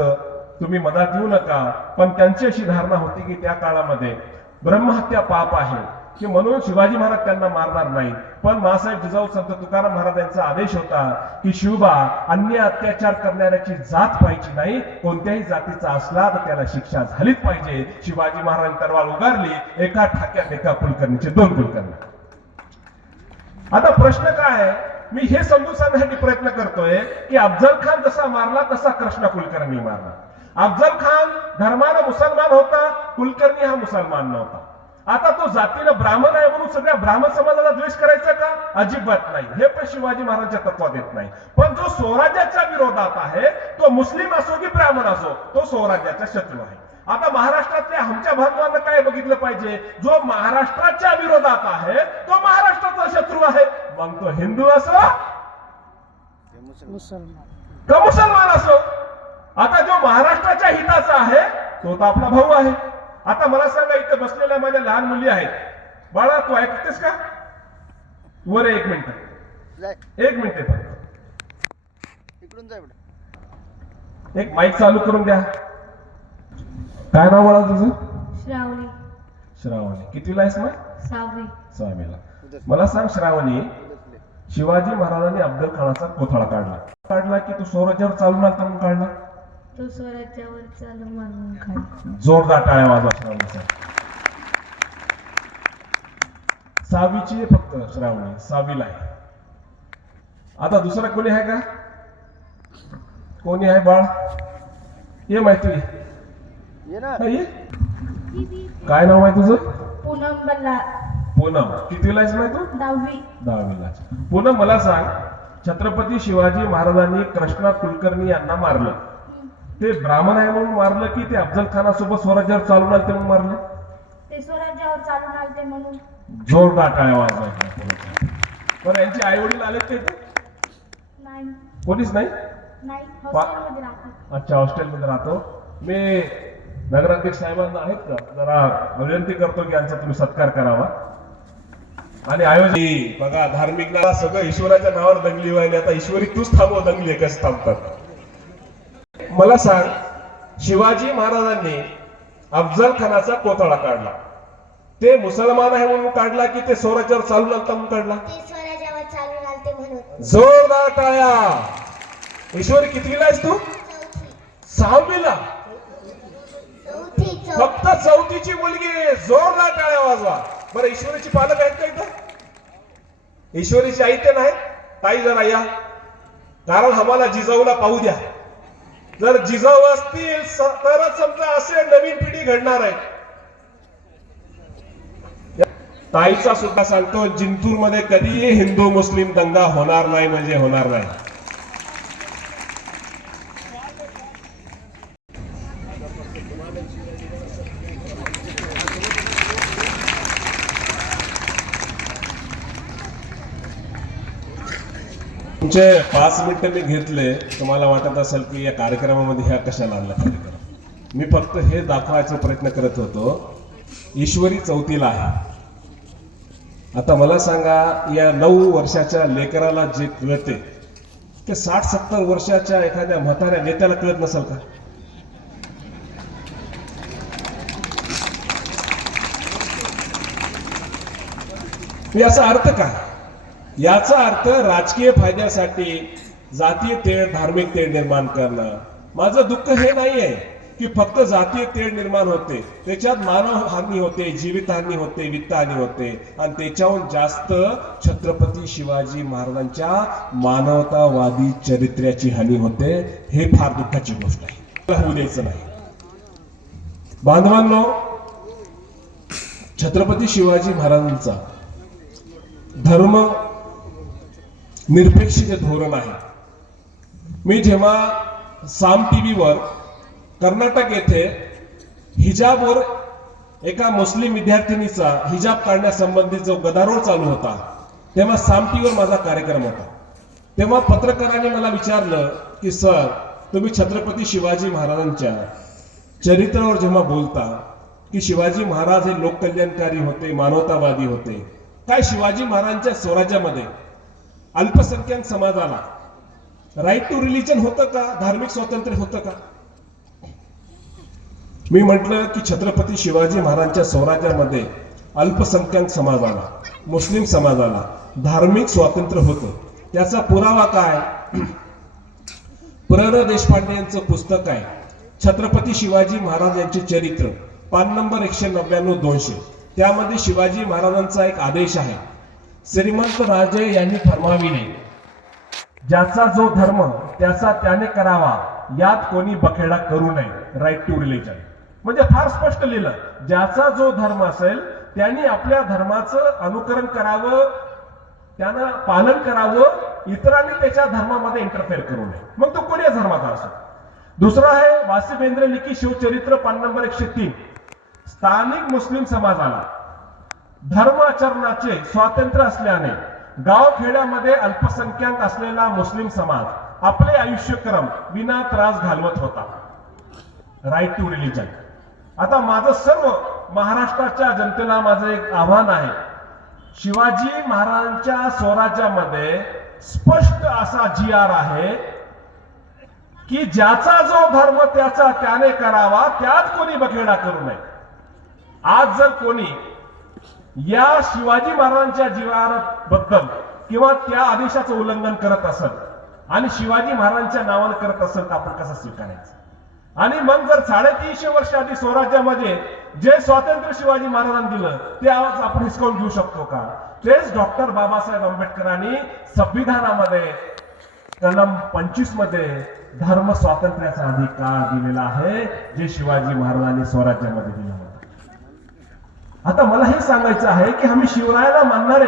तुम्ही मदत येऊ नका. पण त्यांची अशी धारणा होती की त्या काळामध्ये ब्रह्महत्या पाप आहे, की म्हणून शिवाजी महाराज त्यांना मारणार नाही. पण मासाहेब जिजाऊ संत तुकाराम महाराज यांचा आदेश होता की शिवबा, अन्य अत्याचार करणाऱ्याची जात पाहिजे नाही, कोणत्याही जातीचा असला तर त्याला शिक्षा झालीच पाहिजे. शिवाजी महाराजांनी तलवार उगारली, एका ठाक्यात एका कुलकर्णीचे 2 कुलकर्णी. आता प्रश्न काय आहे, मी हे समजून सांगण्यासाठी प्रयत्न करतोय की अफजल खान जसा मारला तसा कृष्णा कुलकर्णी मारला. अफजल खान धर्मानं मुसलमान होता, कुलकर्णी हा मुसलमान नव्हता. आता तो जातीनं ब्राह्मण आहे म्हणून सगळ्या ब्राह्मण समाजाला द्वेष करायचा का? अजिबात नाही. हे पण शिवाजी महाराजांच्या तत्वात येत नाही. पण जो स्वराज्याच्या विरोधात आहे, तो मुस्लिम असो की ब्राह्मण असो, तो स्वराज्याचा शत्रू आहे. आता महाराष्ट्रातल्या आमच्या बांधवांना काय बघितलं पाहिजे? जो महाराष्ट्राच्या विरोधात आहे तो महाराष्ट्राचा शत्रू आहे. मग तो हिंदू असो का मुसलमान असो. आता जो महाराष्ट्राच्या हिताचा आहे तो तर आपला भाऊ आहे. आता मला सांगा, इथे बसलेल्या माझ्या लहान मुली आहेत. बाळा तू ऐकतेस का? वर 1 मिनिट, 1 मिनिट फक्त इकडून जाय बेटा. एक माईक चालू करून द्या. काय नाव बाळा तुझं? श्रावणी. श्रावणी. कितवीला आहेस मग? 6वी. 6वीला. मला सांग श्रावणी, शिवाजी महाराजांनी अफजल खानाचा कोथळा काढला की तू स्वराज्यावर चालून आलता म्हणून काढला? तो स्वराज्यावर चालू मारून काढला. जोरदार टाळ्या वाजवा श्रावणीचा. 6वीची आहे फक्त श्रावणी, 6वीला आहे. आता दुसरा कोणी आहे का? कोणी आहे बाळ? ये माहिती ये ना. ये. काय नाव आहे तुझं? पूनम बल्ला. पूनम. कितवीला आहेस माहिती तू? 10वी. 10वीला. पूनम मला सांग, छत्रपती शिवाजी महाराजांनी कृष्णा कुलकर्णी यांना मारलं, ते ब्राह्मण आहे म्हणून मारलं की ते अफजल खानासोबत स्वराज्यावर चालून आले म्हणून मारलं? ते स्वराज्यावर चालून आलते म्हणून. जोरदार टाळ्या वाजवायच्या. पण यांचे आई वडील आलेत का इथे? नाही. कोणीच नाही? नाही, हॉस्टेलमध्ये राहतात. अच्छा, हॉस्टेलमध्ये राहतो. मी नगराध्यक्ष साहेबांना आहेत का, जरा विनंती करतो की यांचा तुम्ही सत्कार करावा. आणि आयोजन बघा, धार्मिक सगळं ईश्वराच्या नावावर दंगली व्हायला. आता ईश्वरी तूच थांबव दंगली, कसं थांबतात? मला सांग, शिवाजी महाराजांनी अफजल खानाचा कोथळा काढला, ते मुसलमान आहे म्हणून काढला की ते स्वराज्यावर चालून आलता म्हणून काढला? ते स्वराज्यावर चालून आलते म्हणून. जोरदार टाळ्या. ईश्वरी कितवीला आहेस तू? 6वीला. फक्त 4थीची मुलगी. जोरदार टाळ्या वाजवा. बरं, ईश्वरीची पालक आहेत का इथं? ईश्वरीची आई ते नाही? ताई जरा या, कारण आम्हाला जिजाऊला पाहू द्या. जर जिजाऊ असतील तरच समजा असे नवीन पिढी घडणार आहे. ताईचा सुद्धा सांगतो, जिंतूर मध्ये कधीही हिंदू मुस्लिम दंगा होणार नाही म्हणजे होणार नाही. तुमचे 5 मिनिटं मी घेतले. तुम्हाला वाटत असेल की या कार्यक्रमामध्ये ह्या कशाला आणला कार्यक्रम. मी फक्त हे दाखवायचा प्रयत्न करत होतो, ईश्वरी चौथीला आहे. आता मला सांगा, या 9 वर्षाच्या लेकराला जे कळते ते 60-70 वर्षाच्या एखाद्या म्हाताऱ्या नेत्याला कळत नसेल का? याचा अर्थ काय? याचा अर्थ राजकीय फायद्यासाठी जातीय तेढ, धार्मिक तेढ निर्माण करणं. माझं दुःख हे नाहीये की फक्त जातीय तेढ निर्माण होते, त्याच्यात मानव हानी होते, जीवित हानी होते, वित्त हानी होते, आणि त्याच्याहून जास्त छत्रपती शिवाजी महाराजांच्या मानवतावादी चरित्र्याची हानी होते. हे फार दुःखाची गोष्ट आहे, होऊ द्यायचं नाही. बांधवांनो, छत्रपती शिवाजी महाराजांचा धर्म निरपेक्ष जे धोरण आहे. मी जेव्हा साम टीव्हीवर कर्नाटक येथे हिजाबवर एका मुस्लिम विद्यार्थिनीचा हिजाब काढण्यासंबंधी जो गदारोळ चालू होता, तेव्हा साम टीव्हीवर माझा कार्यक्रम होता. तेव्हा पत्रकाराने मला विचारलं की सर, तुम्ही छत्रपती शिवाजी महाराजांच्या चरित्रावर जेव्हा बोलता की शिवाजी महाराज हे लोककल्याणकारी होते, मानवतावादी होते, काय शिवाजी महाराजांच्या स्वराज्यामध्ये अल्पसंख्याक समाजाला राईट टू रिलिजन होतं का? धार्मिक स्वातंत्र्य होतं का? मी म्हटलं की छत्रपती शिवाजी महाराजांच्या स्वराज्यामध्ये अल्पसंख्याक समाजाला, मुस्लिम समाजाला धार्मिक स्वातंत्र्य होतं. त्याचा पुरावा काय? प्र. र. देशपांडे यांचं पुस्तक आहे छत्रपती शिवाजी महाराज यांचे चरित्र, पान नंबर 199-200. त्यामध्ये शिवाजी महाराजांचा एक आदेश आहे, श्रीमंत राजे यांनी फरमाविले, ज्याचा जो धर्म त्याचा त्याने करावा, यात कोणी बखेडा करू नये. राईट टू रिलिजन म्हणजे फार स्पष्ट लिहिलं, ज्याचा जो धर्म असेल त्यांनी आपल्या धर्माचं अनुकरण करावं, त्यानं पालन करावं, इतरांनी त्याच्या धर्मामध्ये इंटरफेअर करू नये, मग तो कोणत्या धर्माचा असो. दुसरा आहे वासिवेंद्र लिखित शिवचरित्र, पान नंबर 103. स्थानिक मुस्लिम समाजाला धर्माचरणाचे स्वातंत्र्य असल्याने गावखेड्यामध्ये अल्पसंख्याक असलेला मुस्लिम समाज आपले आयुष्यक्रम विना त्रास घालवत होता. Right to religion. आता माझं सर्व महाराष्ट्राच्या जनतेला माझं एक आव्हान आहे, शिवाजी महाराजांच्या स्वराज्यामध्ये स्पष्ट असा GR आहे की ज्याचा जो धर्म त्याचा त्याने करावा, त्यात कोणी बखेडा करू नये. आज जर कोणी या शिवाजी महाराजांच्या जीवाबद्दल किंवा त्या आदेशाचं उल्लंघन करत असेल आणि शिवाजी महाराजांच्या नावानं करत असेल तर आपण कसं स्वीकारायचं? आणि मग जर 350 वर्ष आधी स्वराज्यामध्ये जे स्वातंत्र्य शिवाजी महाराजांनी दिलं ते आज आपण हिसकावून घेऊ शकतो का? तेच डॉक्टर बाबासाहेब आंबेडकरांनी संविधानामध्ये कलम 25 मध्ये धर्म स्वातंत्र्याचा अधिकार दिलेला आहे, जे शिवाजी महाराजांनी स्वराज्यामध्ये दिलं होतं. आता मला हे सांगायचं आहे की आम्ही शिवरायाला मानणारे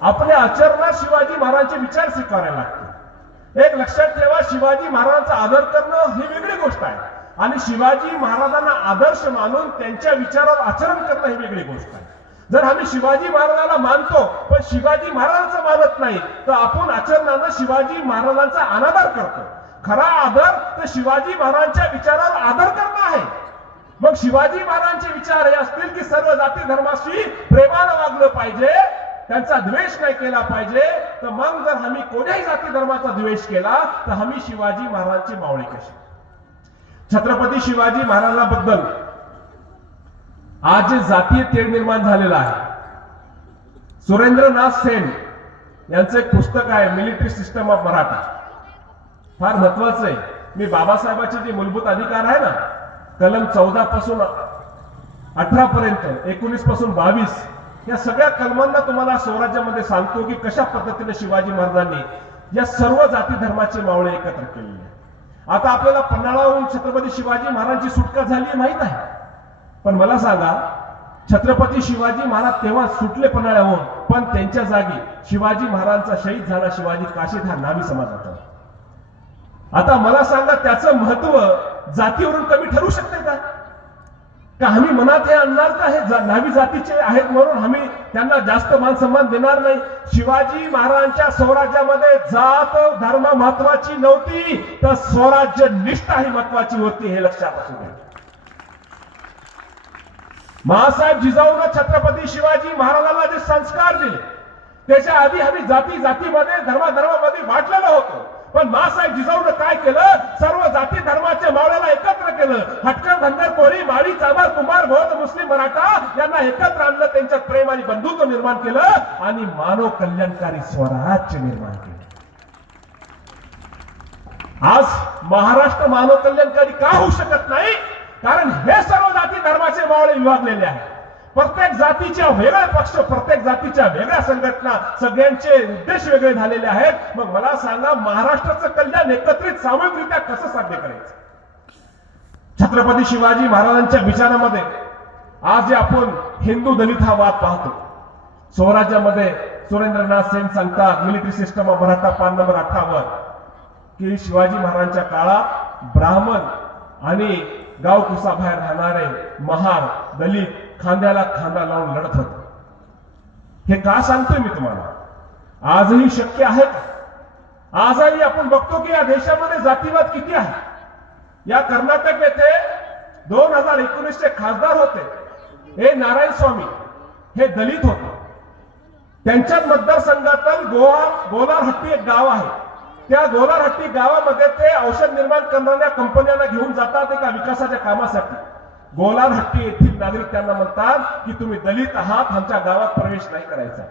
आपल्या आचरणात शिवाजी महाराजांचे विचार स्वीकारायला लागते. एक लक्षात ठेवा, शिवाजी महाराजांचा आदर करणं ही वेगळी गोष्ट आहे आणि शिवाजी महाराजांना आदर्श मानून त्यांच्या विचारावर आचरण करणं ही वेगळी गोष्ट आहे. जर आम्ही शिवाजी महाराजांना मानतो पण शिवाजी महाराजांचं मानत नाही तर आपण आचरणानं शिवाजी महाराजांचा अनादर करतो. खरा आदर तर शिवाजी महाराजांच्या विचारावर आदर करणं आहे. मग शिवाजी महाराजांचे विचार हे असतील की सर्व जाती धर्माशी प्रेमानं वागलं पाहिजे, त्यांचा द्वेष नाही केला पाहिजे, तर मग जर आम्ही कोणत्याही जाती धर्माचा द्वेष केला तर आम्ही शिवाजी महाराजांचे मावळे कसे? छत्रपती शिवाजी महाराजांबद्दल आज जे जातीय तेढ निर्माण झालेला आहे, सुरेंद्रनाथ सेन यांचं एक पुस्तक आहे मिलिटरी सिस्टम ऑफ मराठा, फार महत्वाचं आहे. मी बाबासाहेबांचे जे मूलभूत अधिकार आहे ना, कलम 14 पासून 18 पर्यंत, 19 पासून 22 या सगळ्या कलमांना तुम्हाला स्वराज्यामध्ये सांगतो की कशा पद्धतीने शिवाजी महाराजांनी या सर्व जाती धर्माचे मावळे एकत्र केलेले. आता आपल्याला पन्हाळाहून छत्रपती शिवाजी महाराजांची सुटका झाली माहित आहे, पण मला सांगा छत्रपती शिवाजी महाराज तेव्हा सुटले पन्हाळ्याहून, पण त्यांच्या जागी शिवाजी महाराजांचा शहीद झाला शिवाजी काशीद हा नावी समाज होता. आता मला सांगा त्याचं महत्व जातीवरून कमी ठरू शकते का? का आम्ही मनात हे आणणार का हे न्हावी जातीचे आहेत म्हणून आम्ही त्यांना जास्त मान सन्मान देणार नाही? शिवाजी महाराजांच्या स्वराज्यामध्ये जात धर्म महत्वाची नव्हती, तर स्वराज्य निष्ठा ही महत्वाची होती, हे लक्षात असू द्या. महासाहेब जिजाऊनं छत्रपती शिवाजी महाराजांना जे संस्कार दिले, त्याच्या आधी आम्ही जातीमध्ये धर्मामध्ये वाटलेलो होतो. पण महासाहेब जिजाऊनं काय केलं? सर्व जाती धर्माच्या मावळ्याला एकत्र केलं. हटकर, धनगर, कोळी, माळी, चांभार, कुंभार, बौद्ध, मुस्लिम, मराठा यांना एकत्र आणलं. त्यांच्यात प्रेम आणि बंधुत्व निर्माण केलं आणि मानव कल्याणकारी स्वराज्य निर्माण केलं. आज महाराष्ट्र मानव कल्याणकारी का होऊ शकत नाही? कारण हे सर्व जाती धर्माचे मावळे विभागलेले आहेत. प्रत्येक जातीच्या वेगळे पक्ष, प्रत्येक जातीच्या वेगळ्या संघटना, सगळ्यांचे उद्देश वेगळे झालेले आहेत. मग मला सांगा, महाराष्ट्राचं कल्याण एकत्रित सामूहिकरित्या कसं साध्य करायचं? छत्रपती शिवाजी महाराजांच्या विचारामध्ये आज जे आपण हिंदू दलित हा वाद पाहतो, स्वराज्यामध्ये सुरेंद्रनाथ सेन सांगतात, मिलिटरी सिस्टम ऑफ मराठा पान नंबर 58, की शिवाजी महाराजांच्या काळात ब्राह्मण आणि गावकुसा बाहेर राहणारे महार दलित खांद्याला खांदा लावून लढत होते. हे का सांगतोय मी तुम्हाला? आजही शक्य आहे का? आजही आपण बघतो की या देशामध्ये जातीवाद किती आहे. या कर्नाटक येथे 2019 चे खासदार होते हे नारायण स्वामी, हे दलित होते. त्यांच्या मतदारसंघातील गोलारहट्टी एक गाव आहे. त्या गोलारहट्टी गावामध्ये ते औषध निर्माण करणाऱ्या कंपन्यांना घेऊन जातात एका विकासाच्या कामासाठी. गोलारहट्टी येथील नागरिक त्यांना म्हणतात की तुम्ही दलित आहात, आमच्या गावात प्रवेश नाही करायचा,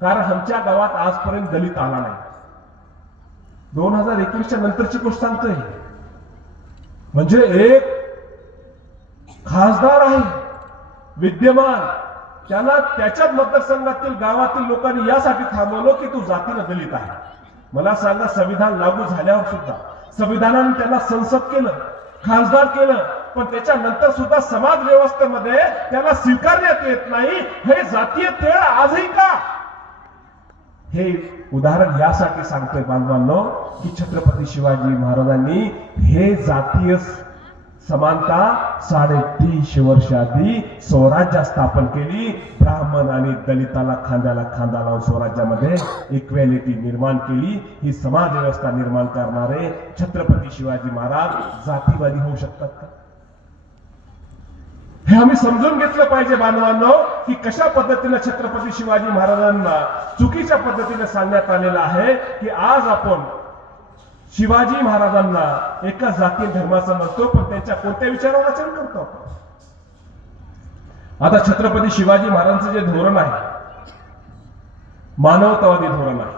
कारण आमच्या गावात आजपर्यंत दलित आला नाही. 2021च्या नंतरची गोष्ट सांगतोय. म्हणजे एक खासदार आहे विद्यमान, त्यांना त्याच्याच मतदारसंघातील गावातील लोकांनी यासाठी थांबवलं की तू जातीनं दलित आहे. मला सांगा, संविधान लागू झाल्यावर सुद्धा संविधानाने त्यांना संसद केलं, खासदार केलं, पण त्याच्यानंतर सुद्धा समाज व्यवस्थेमध्ये त्याला स्वीकारण्यात येत नाही. हे जातीय तेढ आजही का? हे उदाहरण यासाठी सांगतोय बांधवांनो, की छत्रपती शिवाजी महाराजांनी हे जातीय समानता 350 वर्ष आधी स्वराज्य स्थापन केली. ब्राह्मण आणि दलिताला खांद्याला खांदा लावून स्वराज्यामध्ये इक्वॅलिटी निर्माण केली. ही समाज व्यवस्था निर्माण करणारे छत्रपती शिवाजी महाराज जातीवादी होऊ शकतात का? हे आम्ही समजून घेतलं पाहिजे बांधवांनो, की कशा पद्धतीने छत्रपती शिवाजी महाराजांना चुकीच्या पद्धतीने सांगण्यात आलेलं आहे की आज आपण शिवाजी महाराजांना एकाच जाती धर्माचा म्हणतो, पण त्यांच्या कोणत्या विचारावर आचरण करतो आपण? आता छत्रपती शिवाजी महाराजांचं जे धोरण आहे, मानवतावादी धोरण आहे.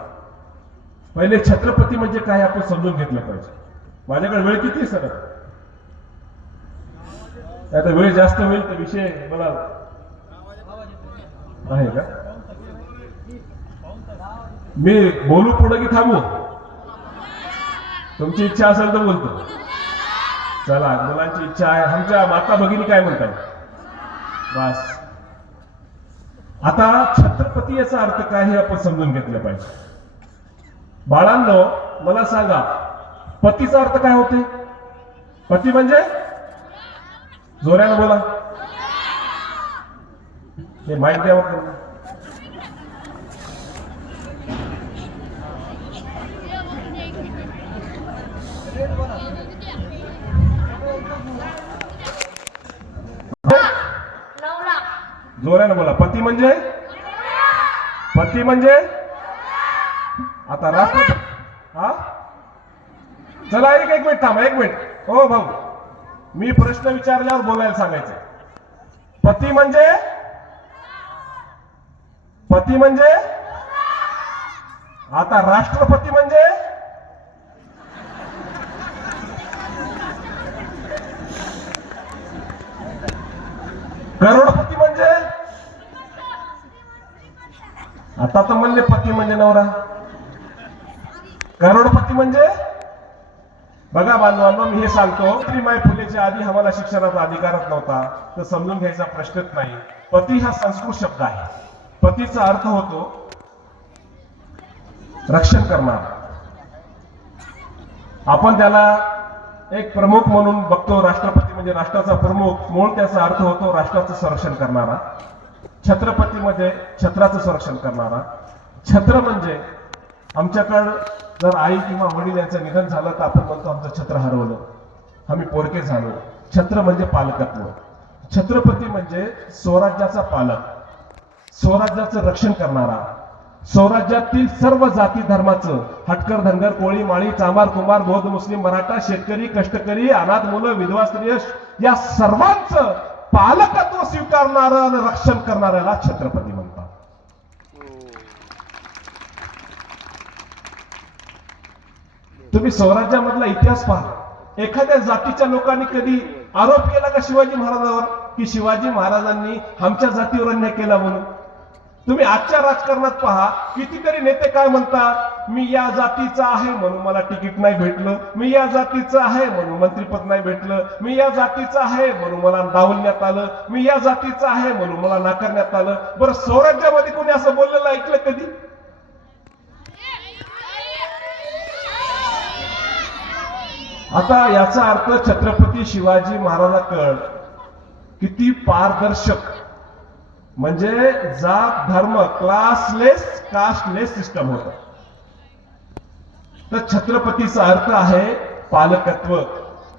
पहिले छत्रपती म्हणजे काय आपण समजून घेतलं पाहिजे. माझ्याकडे वेळ किती सर? आता वेळ जास्त होईल तर विषय मला आहे का? मी बोलू पुढे की थांबू? तुमची इच्छा असेल तर बोलतो. चला, मुलांची इच्छा आहे. आमच्या माता भगिनी काय म्हणतात? बस. आता छत्रपती याचा अर्थ काय हे आपण समजून घेतलं पाहिजे. बाळांनो, मला सांगा, पतीचा अर्थ काय होते? पती म्हणजे जोऱ्यानं बोला. हे माहिती द्यावं. जोऱ्यानं बोला. पती म्हणजे? पती म्हणजे आता राष्ट्र. हा, चला एक मिनिट थांबा, एक मिनिट. हो भाऊ, मी प्रश्न विचारल्यावर बोलायला सांगायचं. पती म्हणजे? पती म्हणजे? आता राष्ट्रपती म्हणजे? करोडपती म्हणजे? आता तर म्हणले पती म्हणजे नवरा. करोडपती म्हणजे? बघा बांधवांनो, मी हे सांगतो, सावित्रीबाई फुलेच्या आधी आम्हाला शिक्षणाचा अधिकारच नव्हता, तर समजून घ्यायचा प्रश्नच नाही. पती हा संस्कृत शब्द आहे. पतीचा अर्थ होतो रक्षण करणार. आपण त्याला एक प्रमुख म्हणून बघतो. राष्ट्रपती म्हणजे राष्ट्राचा प्रमुख, मूळ त्याचा अर्थ होतो राष्ट्राचं संरक्षण करणारा. छत्रपती म्हणजे छत्राचं संरक्षण करणारा. छत्र म्हणजे आमच्याकडं जर आई किंवा वडील यांचं निधन झालं तर आपण म्हणतो आमचं छत्र हरवलं, आम्ही पोरके झालो. छत्र म्हणजे पालकत्व. छत्रपती म्हणजे स्वराज्याचा पालक, स्वराज्याचं रक्षण करणारा, स्वराज्यातील सर्व जाती धर्माचं, हटकर, धनगर, कोळी, माळी, चांभार, कुंभार, बौद्ध, मुस्लिम, मराठा, शेतकरी, कष्टकरी, अनाथ मुलं, विधवा स्त्रिय या सर्वांचं पालकत्व स्वीकारणारं आणि रक्षण करणाऱ्याला छत्रपती म्हणतात. तुम्ही स्वराज्यामधला इतिहास पहा. एखाद्या जातीच्या लोकांनी कधी आरोप केला का शिवाजी महाराजांवर की शिवाजी महाराजांनी आमच्या जातीवर अन्याय केला म्हणून? तुम्ही आजच्या राजकारणात पहा, कितीतरी नेते काय म्हणतात, मी या जातीचा आहे म्हणून मला तिकीट नाही भेटलं, मी या जातीचं आहे म्हणून मंत्रिपद नाही भेटलं, मी या जातीचं आहे म्हणून मला डावलण्यात आलं, मी या जातीचं आहे म्हणून मला नाकारण्यात आलं. बरं, स्वराज्यामध्ये कोणी असं बोललेलं ऐकलं कधी? आता याचा अर्थ छत्रपती शिवाजी महाराजांकडे किती पारदर्शक, म्हणजे जात धर्म क्लासलेस कास्टलेस सिस्टम होतं. तर छत्रपतीचा अर्थ आहे पालकत्व.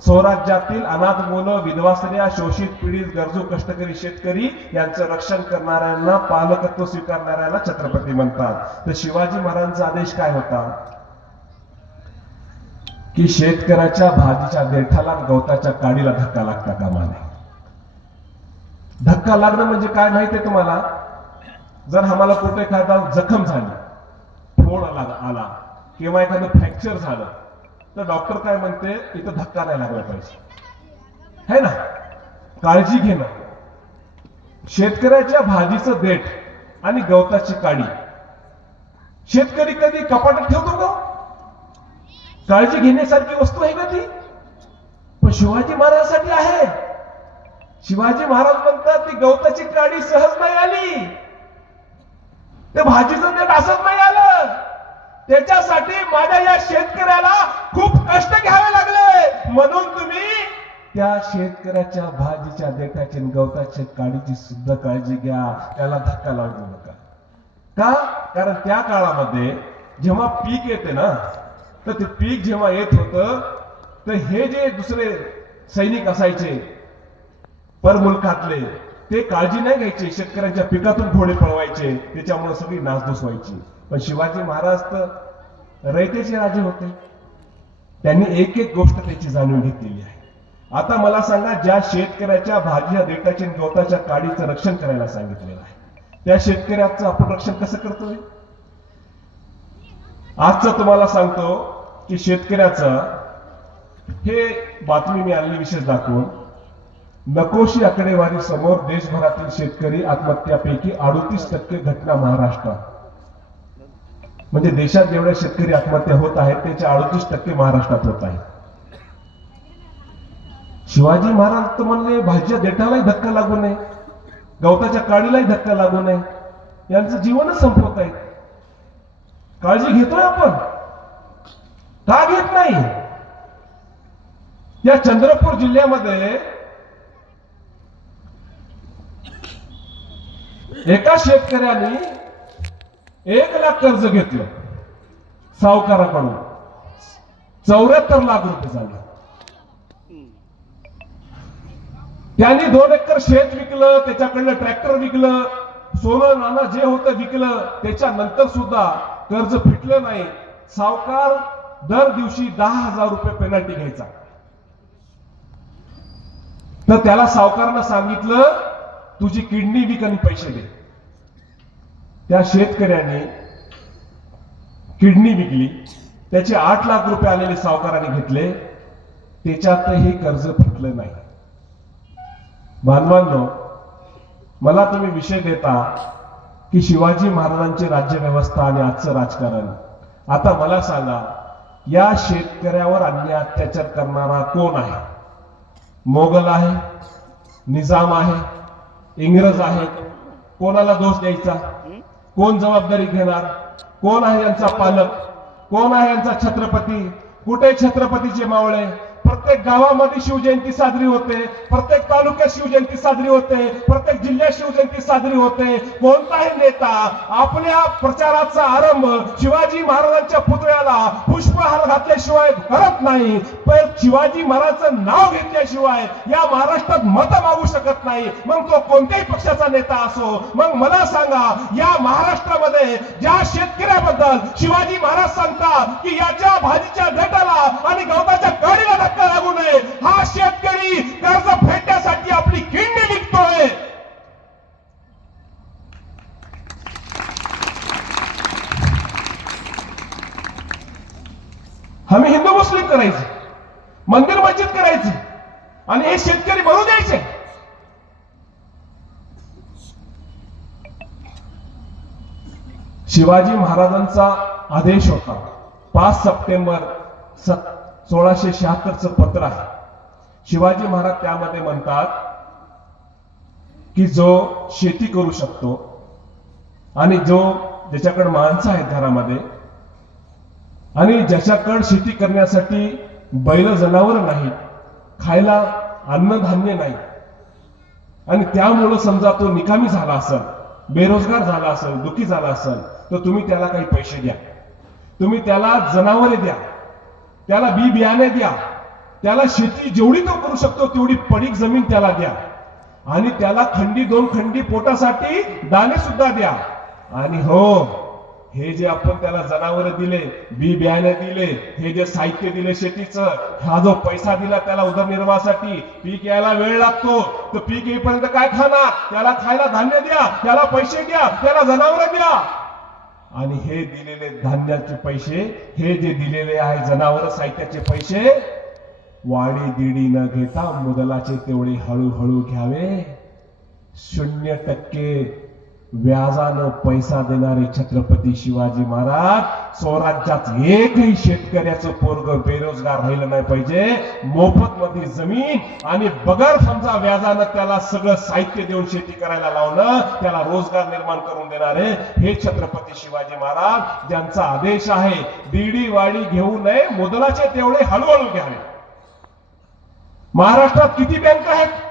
स्वराज्यातील अनाथ मुलं, विधवा स्त्रिया, शोषित, पीडित, गरजू, कष्टकरी, शेतकरी यांचं रक्षण करणाऱ्यांना, पालकत्व स्वीकारणाऱ्याला छत्रपती म्हणतात. तर शिवाजी महाराजांचा आदेश काय होता की शेतकऱ्याच्या भाजीच्या देठाला, गवताच्या काडीला धक्का लागता कामा नये. धक्का लागणं म्हणजे काय माहितीये तुम्हाला? जर आम्हाला कुठे एखादा जखम झाली, फोड आला किंवा एखादं फ्रॅक्चर झालं तर डॉक्टर काय म्हणते, इथं धक्का नाही लागला पाहिजे, है ना? काळजी घेणं. शेतकऱ्याच्या भाजीचं देठ आणि गवताची काडी शेतकरी कधी कपाटात ठेवतो का? काळजी घेण्यासारखी वस्तू आहे का ती? पण शिवाजी महाराजांसाठी आहे. शिवाजी महाराज म्हणतात ती गवताची काडी सहज नाही आली, ते भाजीचं देठ असंच नाही आलं. त्याच्यासाठी माझ्या या शेतकऱ्याला खूप कष्ट घ्यावे लागले. म्हणून तुम्ही त्या शेतकऱ्याच्या भाजीच्या देठाची आणि गवताच्या काडीची सुद्धा काळजी घ्या, त्याला धक्का लागू नका. का? कारण त्या काळामध्ये जेव्हा पीक येते ना, तर ते पीक जेव्हा येत होतं तर हे जे दुसरे सैनिक असायचे परमुलकातले, ते काळजी नाही घ्यायचे, शेतकऱ्यांच्या पिकातून घोडे पळवायचे, त्याच्यामुळे सगळी नासधूस व्हायची. पण शिवाजी महाराज तर रयतेचे राजे होते, त्यांनी एक एक गोष्ट त्याची जाणून घेतलेली आहे. आता मला सांगा, ज्या शेतकऱ्याच्या भाजीच्या देठाच्या गवताच्या काडीचं रक्षण करायला सांगितलेलं आहे, त्या शेतकऱ्याचं आपण रक्षण कसं करतोय? आजचं तुम्हाला सांगतो की शेतकऱ्याचं, हे बातमी मी आणली विशेष दाखवून, नकोशी आकडेवारी समोर देशभरातील शेतकरी आत्महत्यापैकी 38% घटना महाराष्ट्रात. म्हणजे देशात जेवढ्या शेतकरी आत्महत्या होत आहेत त्याच्या 38% महाराष्ट्रात होत आहेत. शिवाजी महाराज तर म्हणले भाजीच्या देठालाही धक्का लागू नये, गवताच्या काडीलाही धक्का लागू नये, यांचं जीवनच संपवत आहे. काळजी घेतोय आपण का घेत नाही? या चंद्रपूर जिल्ह्यामध्ये एका शेतकऱ्याने 1 लाख कर्ज घेतलं सावकाराकडून, 74 लाख रुपये झाले. त्यांनी 2 एकर शेत विकलं, त्याच्याकडलं ट्रॅक्टर विकलं, सोनं नाणं जे होतं विकलं, त्याच्यानंतर सुद्धा कर्ज फिटलं नाही. सावकार दर दिवशी 10,000 रुपये पेनल्टी घ्यायचा. तर त्याला सावकारानं सांगितलं, तुझी किडनी विक आणि पैसे दे. त्या शेतकऱ्याने किडनी विकली, त्याचे 8 लाख रुपये आलेले सावकाराने घेतले, त्याच्यातही कर्ज फिटलं नाही. बांधवांनो, मला तुम्ही विषय देता की शिवाजी महाराजांची राज्यव्यवस्था आणि आजचं राजकारण. आता मला सांगा, या शेतकऱ्यावर अन्याय अत्याचार करणारा कोण आहे? मोगल आहे, निजाम आहे, इंग्रज आहे? कोणाला दोष द्यायचा? कोण जबाबदारी घेणार? कोण आहे यांचा पालक? कोण आहे यांचा छत्रपती? कुठे छत्रपतीचे मावळे? प्रत्येक गावामध्ये शिवजयंती साजरी होते, प्रत्येक तालुक्यात शिवजयंती साजरी होते, प्रत्येक जिल्ह्यात शिवजयंती साजरी होते. कोणताही नेता आपल्या प्रचाराचा आरंभ शिवाजी महाराजांच्या पुतळ्याला पुष्पहार घातल्याशिवाय करत नाही. पण शिवाजी महाराजांचं नाव घेतल्याशिवाय या महाराष्ट्रात मत मागू शकत नाही. मग तो कोणत्याही पक्षाचा नेता असो. मग मला सांगा, या महाराष्ट्रामध्ये ज्या शेतकऱ्याबद्दल शिवाजी महाराज सांगतात की याच्या भाजीच्या देठाला आणि गवताच्या गाडीला धक्का लागू नये, हा शेतकरी कर्ज फेडण्यासाठी आपली किडनी विकतोय. आम्ही हिंदू मुस्लिम करायचे, मंदिर मस्जिद करायचे आणि हे शेतकरी भरू द्यायचे. शिवाजी महाराजांचा आदेश होता. 5 सप्टेंबर 1676 पत्र आहे. शिवाजी महाराज त्यामध्ये म्हणतात की जो शेती करू शकतो आणि ज्याच्याकडे माणसं आहेत घरामध्ये आणि ज्याच्याकडे शेती करण्यासाठी बैल जनावर नाही, खायला अन्नधान्य नाही आणि त्यामुळं समजा तो निकामी झाला असेल, बेरोजगार झाला असेल, दुःखी झाला असेल, तर तुम्ही त्याला काही पैसे द्या, तुम्ही त्याला जनावरे द्या, त्याला बी बियाणे द्या, त्याला शेती जेवढी तो करू शकतो तेवढी पडीक जमीन त्याला द्या आणि त्याला खंडी 2 खंडी पोटासाठी दाणे सुद्धा द्या. आणि हो, हे जे आपण त्याला जनावर दिले, बी बियाणे दिले, हे जे साहित्य दिले शेतीचं, हा जो पैसा दिला त्याला उदरनिर्वाहासाठी, पीक यायला वेळ लागतो, तर पीक येईपर्यंत काय खाणार, त्याला खायला धान्य द्या, त्याला पैसे द्या, त्याला जनावर द्या. आणि हे दिलेले धान्याचे पैसे, हे जे दिलेले आहे जनावर साहित्याचे पैसे, वाडी दीडी न घेता मुदलाचे तेवढे हळूहळू घ्यावे. 0% व्याजानं पैसा देणारे छत्रपती शिवाजी महाराज. स्वराज्यात एकही शेतकऱ्याचं पोरग बेरोजगार राहिलं नाही पाहिजे. मोफत मध्ये जमीन आणि बगर समजा व्याजानं त्याला सगळं साहित्य देऊन शेती करायला लावणं, त्याला रोजगार निर्माण करून देणारे हे छत्रपती शिवाजी महाराज, ज्यांचा आदेश आहे दीडी वाडी घेऊ नये, मुदलाचे तेवढे हळूहळू घ्यावे. महाराष्ट्रात किती बँका आहेत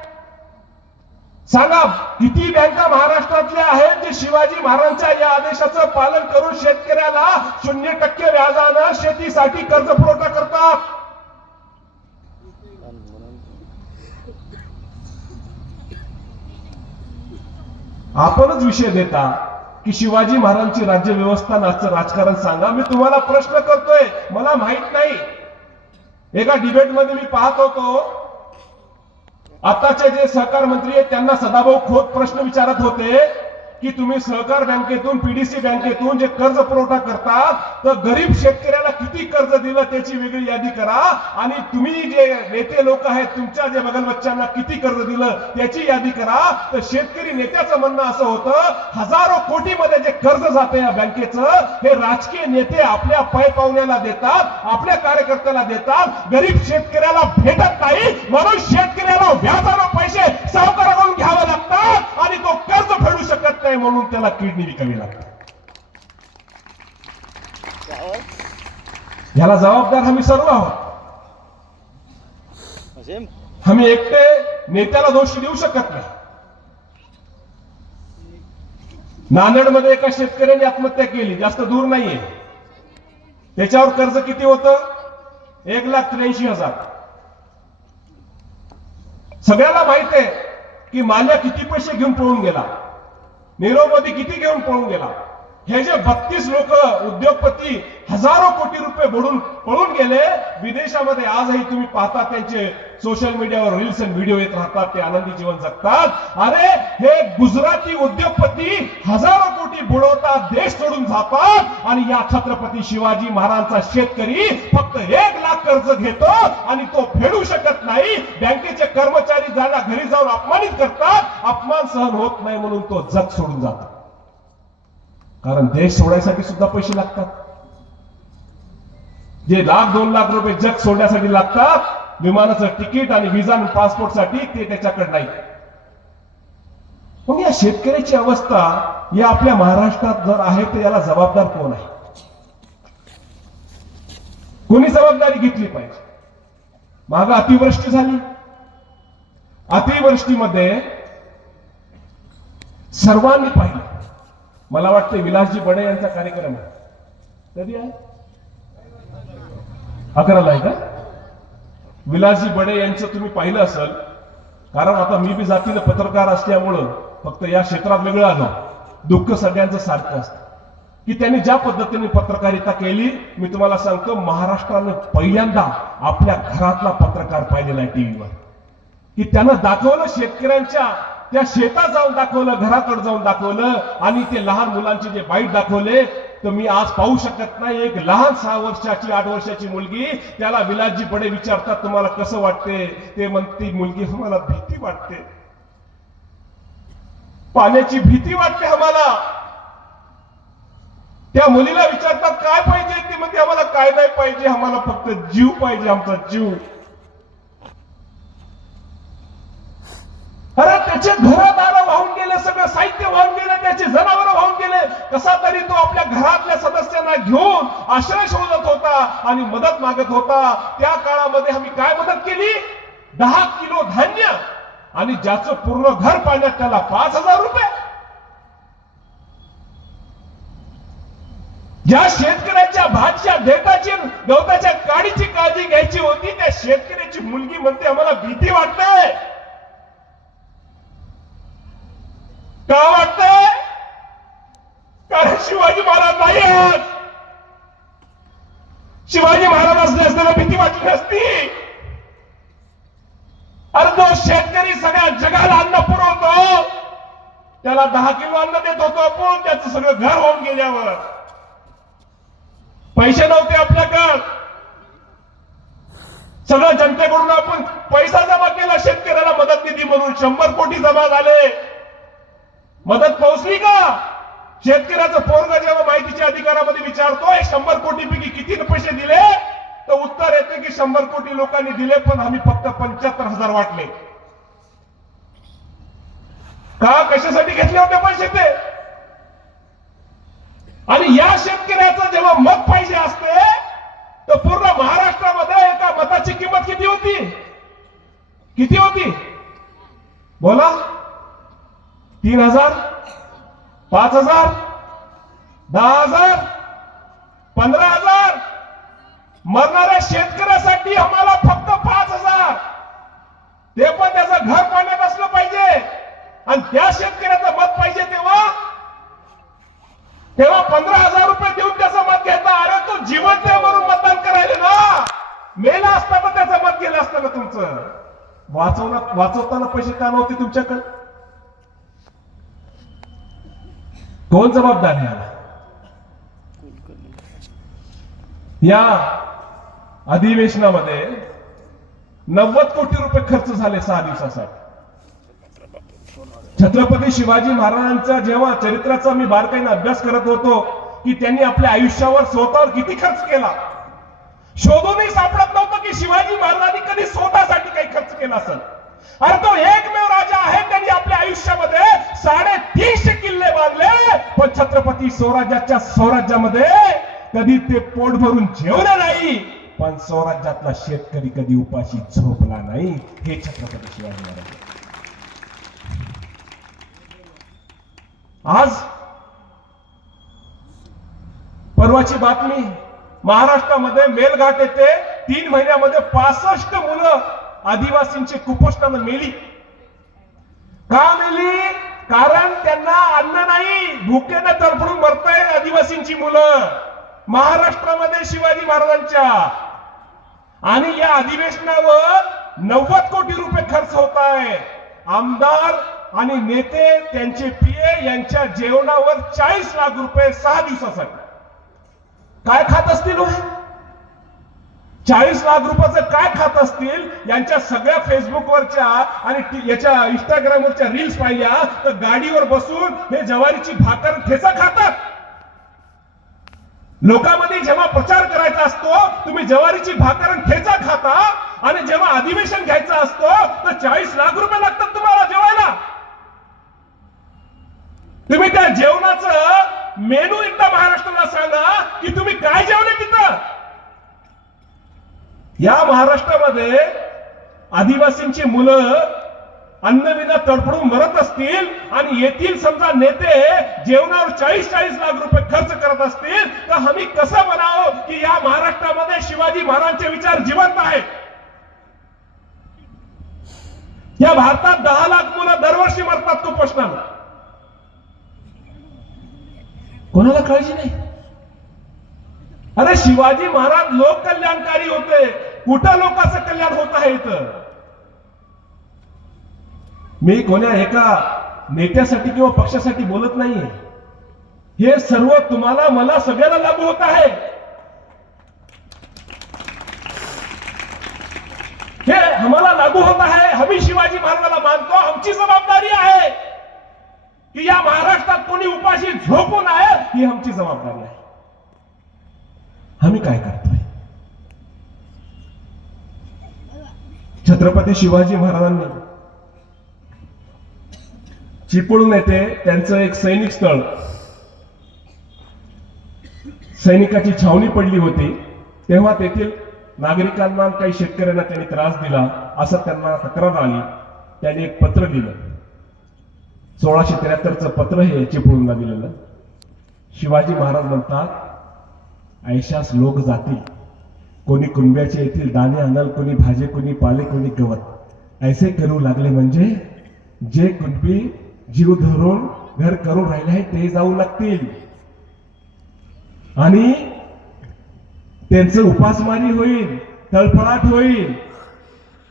सांगा? किती बँका महाराष्ट्रातल्या आहेत जे शिवाजी महाराजांच्या या आदेशाचं पालन करून शेतकऱ्याला 0% व्याजानं शेतीसाठी कर्ज पुरवठा करतात? आपणच विषय देता की शिवाजी महाराजांची राज्य व्यवस्था नाचं राजकारण सांगा. मी तुम्हाला प्रश्न करतोय, मला माहित नाही. एका डिबेटमध्ये मी पाहत होतो, आताचे जे सहकार मंत्री आहेत त्यांना सदाभाऊ खोत प्रश्न विचारत होते की तुम्ही सहकार बँकेतून, पीडीसी बँकेतून जे कर्ज पुरवठा करतात, तर गरीब शेतकऱ्याला किती कर्ज दिलं त्याची वेगळी यादी करा आणि तुम्ही जे नेते लोक आहेत तुमच्या जे बगलबच्च्यांना किती कर्ज दिलं त्याची यादी करा. तर शेतकरी नेत्याचं म्हणणं असं होतं, हजारो कोटीमध्ये जे कर्ज जाते या बँकेचं, हे राजकीय नेते आपल्या पाय पावण्याला देतात, आपल्या कार्यकर्त्याला देतात, गरीब शेतकऱ्याला भेटत नाही. म्हणून शेतकऱ्याला व्याजानं पैसे सावकाराकडून घ्यावे लागतात आणि तो कर्ज फेडू शकत नाही, म्हणून त्याला किडनी विकावी लागते. याला जबाबदार आम्ही सर्व आहोत. आम्ही एकटे नेत्याला दोष देऊ शकत नाही. नांदेडमध्ये एका शेतकऱ्याने आत्महत्या केली, जास्त दूर नाहीये. त्याच्यावर कर्ज किती होतं? 1,83,000. सगळ्याला माहित आहे की माल्या किती पैसे घेऊन पळून गेला, नीरव मोदी किती घेऊन पळून गेला. हे जे 32 लोक उद्योगपती हजारो कोटी रुपये पळून गेले विदेशामध्ये, आजही तुम्ही पाहता त्यांचे सोशल मीडियावर रील्स आणि व्हिडिओ येत राहतात, ते आनंदी जीवन जगतात. अरे हे गुजराती उद्योगपती हजारो कोटी बुडवतात, देश सोडून जातात आणि या छत्रपती शिवाजी महाराजांचा शेतकरी फक्त 1 लाख कर्ज घेतो आणि तो फेडू शकत नाही. बँकेचे कर्मचारी ज्याला घरी जाऊन अपमानित करतात, अपमान सहन होत नाही म्हणून तो जग सोडून जातो. कारण देश सोडायसाठी सुद्धा पैसे लागतात. जे 1,00,000-2 लाख रुपये जग सोडण्यासाठी लागतात, विमानाचं तिकीट आणि व्हिसा आणि पासपोर्टसाठी, ते त्याच्याकडे नाही. मग या शेतकऱ्याची अवस्था या आपल्या महाराष्ट्रात जर आहे तर याला जबाबदार कोण आहे? कोणी जबाबदारी घेतली पाहिजे? माग अतिवृष्टी झाली. अतिवृष्टीमध्ये सर्वांनी पाहिलं. मला वाटते विलासजी बडे यांचा कार्यक्रम आहे. कधी आहे? 11ला आहे का? विलासजी बडे यांचं तुम्ही पाहिलं असेल. कारण आता मी बी जातीनं पत्रकार असल्यामुळं फक्त या क्षेत्रात वेगळं आलो. दुःख सगळ्यांचं सारखं असतं की त्यांनी ज्या पद्धतीने पत्रकारिता केली. मी तुम्हाला सांगतो, महाराष्ट्रानं पहिल्यांदा आपल्या घरातला पत्रकार पाहिलेला आहे टीव्हीवर. की त्यानं दाखवलं शेतकऱ्यांच्या त्या शेतात जाऊन दाखवलं, घराकडे जाऊन दाखवलं आणि ते लहान मुलांचे जे बाईट दाखवले. तर मी आज पाहू शकत नाही, एक लहान 6 वर्षाची 8 वर्षाची मुलगी, त्याला विलासजी बडे विचारतात तुम्हाला कसं वाटते. ते म्हणते मुलगी आम्हाला भीती वाटते, पाण्याची भीती वाटते आम्हाला. त्या मुलीला विचारतात काय पाहिजे. ती म्हणते आम्हाला काय नाही पाहिजे, आम्हाला फक्त जीव पाहिजे, आमचा जीव. अरे त्याचे घरदार वाहून गेले, सगळं साहित्य वाहून गेले, त्याचे जनावर वाहून गेले. कसा तरी तो आपल्या घरातल्या सदस्यांना घेऊन आश्रय शोधत होता आणि मदत मागत होता. त्या काळामध्ये आम्ही काय मदत केली? 10 किलो धान्य आणि ज्याचं पूर्ण घर पाण्यात त्याला 5,000 रुपये. ज्या शेतकऱ्याच्या भातच्या देठाची गवताच्या काडीची काळजी घ्यायची होती, त्या शेतकऱ्याची मुलगी म्हणते आम्हाला भीती वाटते. का वाटतंय? कारण शिवाजी महाराज नाही आहेत. शिवाजी महाराज असले असताना भीती वाटली नसती. अरे जो शेतकरी सगळ्या जगाला अन्न पुरवतो, त्याला 10 किलो अन्न देत होतो आपण, त्याचं सगळं घर होऊन गेल्यावर. पैसे नव्हते आपल्याकडे, सगळं जनतेकडून आपण पैसा जमा केला शेतकऱ्याला मदत निधी म्हणून. 100 कोटी जमा झाले. मदत पोहोचली का? शेतकऱ्याचं पोरगा जेव्हा माहितीच्या अधिकारामध्ये विचारतोय 100 कोटी पैकी किती पैसे दिले, तर उत्तर येते की 100 कोटी लोकांनी दिले, पण आम्ही फक्त 75,000 वाटले. का? कशासाठी घेतले होते पैसे ते? आणि या शेतकऱ्याचं जेव्हा मत पाहिजे असते, तर पूर्ण महाराष्ट्रामध्ये एका मताची किंमत किती होती? किती होती? बोला. 3,000, 5,000, 10,000, 15,000. मरणाऱ्या शेतकऱ्यासाठी आम्हाला फक्त 5,000. ते पण त्याचं घर पाण्यात असलं पाहिजे. आणि त्या शेतकऱ्याचं मत पाहिजे तेव्हा 15,000 रुपये देऊन त्याचं मत घेता. अरे तो जिवंत आहे म्हणून मतदान करायला ना. मेला असता तर त्याचं मत गेलं असतं ना तुमचं. वाचवताना पैसे का नव्हते तुमच्याकडे? कोण जबाबदार आहे याला? या अधिवेशनामध्ये 90 कोटी रुपये खर्च झाले 6 दिवसासाठी. छत्रपती शिवाजी महाराजांच्या जेव्हा चरित्राचा मी बारकाईने अभ्यास करत होतो की त्यांनी आपल्या आयुष्यावर स्वतःवर किती खर्च केला, शोधूनही सापडत नव्हतं की शिवाजी महाराजांनी कधी स्वतःसाठी काही खर्च केला असेल. अरे तो एकमेव राजा आहे, त्यांनी आपल्या आयुष्यामध्ये 350 किल्ले बांधले, पण छत्रपती स्वराज्यामध्ये कधी ते पोट भरून जेवलं नाही, पण स्वराज्यातला शेतकरी कधी उपाशी झोपला नाही. हे छत्रपती शिवाजी महाराज. आज परवाची बातमी, महाराष्ट्रामध्ये मेलघाट येथे 3 महिन्यामध्ये 65 मुलं आदिवासींची कुपोषणाने मेली. का मेली? कारण त्यांना अन्न नाही, भुकेने तडफडून मरताय आदिवासींची मुलं महाराष्ट्रामध्ये शिवाजी महाराजांच्या. आणि या अधिवेशनावर 90 कोटी रुपये खर्च होत आहे. आमदार आणि नेते, त्यांचे पीए यांच्या जेवणावर 40 लाख रुपये 6 दिवसासाठी. काय खात असतील? 40 लाख रुपयाचं काय खात असतील? यांच्या सगळ्या फेसबुकवरच्या आणि याच्या इंस्टाग्रामवरच्या रील्स पाहिल्या तर गाडीवर बसून हे ज्वारीची भाकर ठेचा खातात. लोकांमध्ये जेव्हा प्रचार करायचा असतो तुम्ही ज्वारीची भाकर आणि ठेचा खाता, आणि जेव्हा अधिवेशन घ्यायचं असतो तर 40 लाख रुपये लागतात तुम्हाला जेवायला. तुम्ही त्या जेवणाचं मेनू एकदा महाराष्ट्राला सांगा की तुम्ही काय जेवले तिथं. या महाराष्ट्रामध्ये आदिवासींची मुलं अन्नविना तडफडून मरत असतील आणि येथील समजा नेते जेवणावर 40-40 लाख रुपये खर्च करत असतील तर आम्ही कसं म्हणावं की या महाराष्ट्रामध्ये शिवाजी महाराजांचे विचार जिवंत आहेत? या भारतात 10 लाख मुलं दरवर्षी मरतात कुपोषणानं. कोणाला काळजी नाही. अरे शिवाजी महाराज लोक कल्याणकारी होते. कुठं लोकांचं कल्याण होत आहे इथं? मी कोण्या एका नेत्यासाठी किंवा पक्षासाठी बोलत नाहीये. हे सर्व तुम्हाला मला सगळ्याला लागू होत आहे. हे आम्हाला लागू होत आहे. आम्ही शिवाजी महाराजांना मानतो. आमची जबाबदारी आहे की या महाराष्ट्रात कोणी उपाशी झोपू नये, ही आमची जबाबदारी आहे. आम्ही काय करतोय? छत्रपती शिवाजी महाराजांनी चिपळूण येथे त्यांचं एक सैनिक स्थळ, सैनिकाची छावणी पडली होती. तेव्हा तेथील नागरिकांना काही शेतकऱ्यांना त्यांनी त्रास दिला असं त्यांना तक्रार आली. त्यांनी एक पत्र दिलं. 1673चं पत्र हे चिपळूणला दिलेलं. शिवाजी महाराज म्हणतात, ऐशास लोक जातील, कोणी कुंब्याचे येथील दाणे आणल, कोणी भाजे, कोणी पाले, कोणी गवत. ऐसे करू लागले म्हणजे जे कुणबी जीव धरून घर करून राहिले आहे ते जाऊ लागतील आणि त्यांचं उपासमारी होईल, तळफळाट होईल.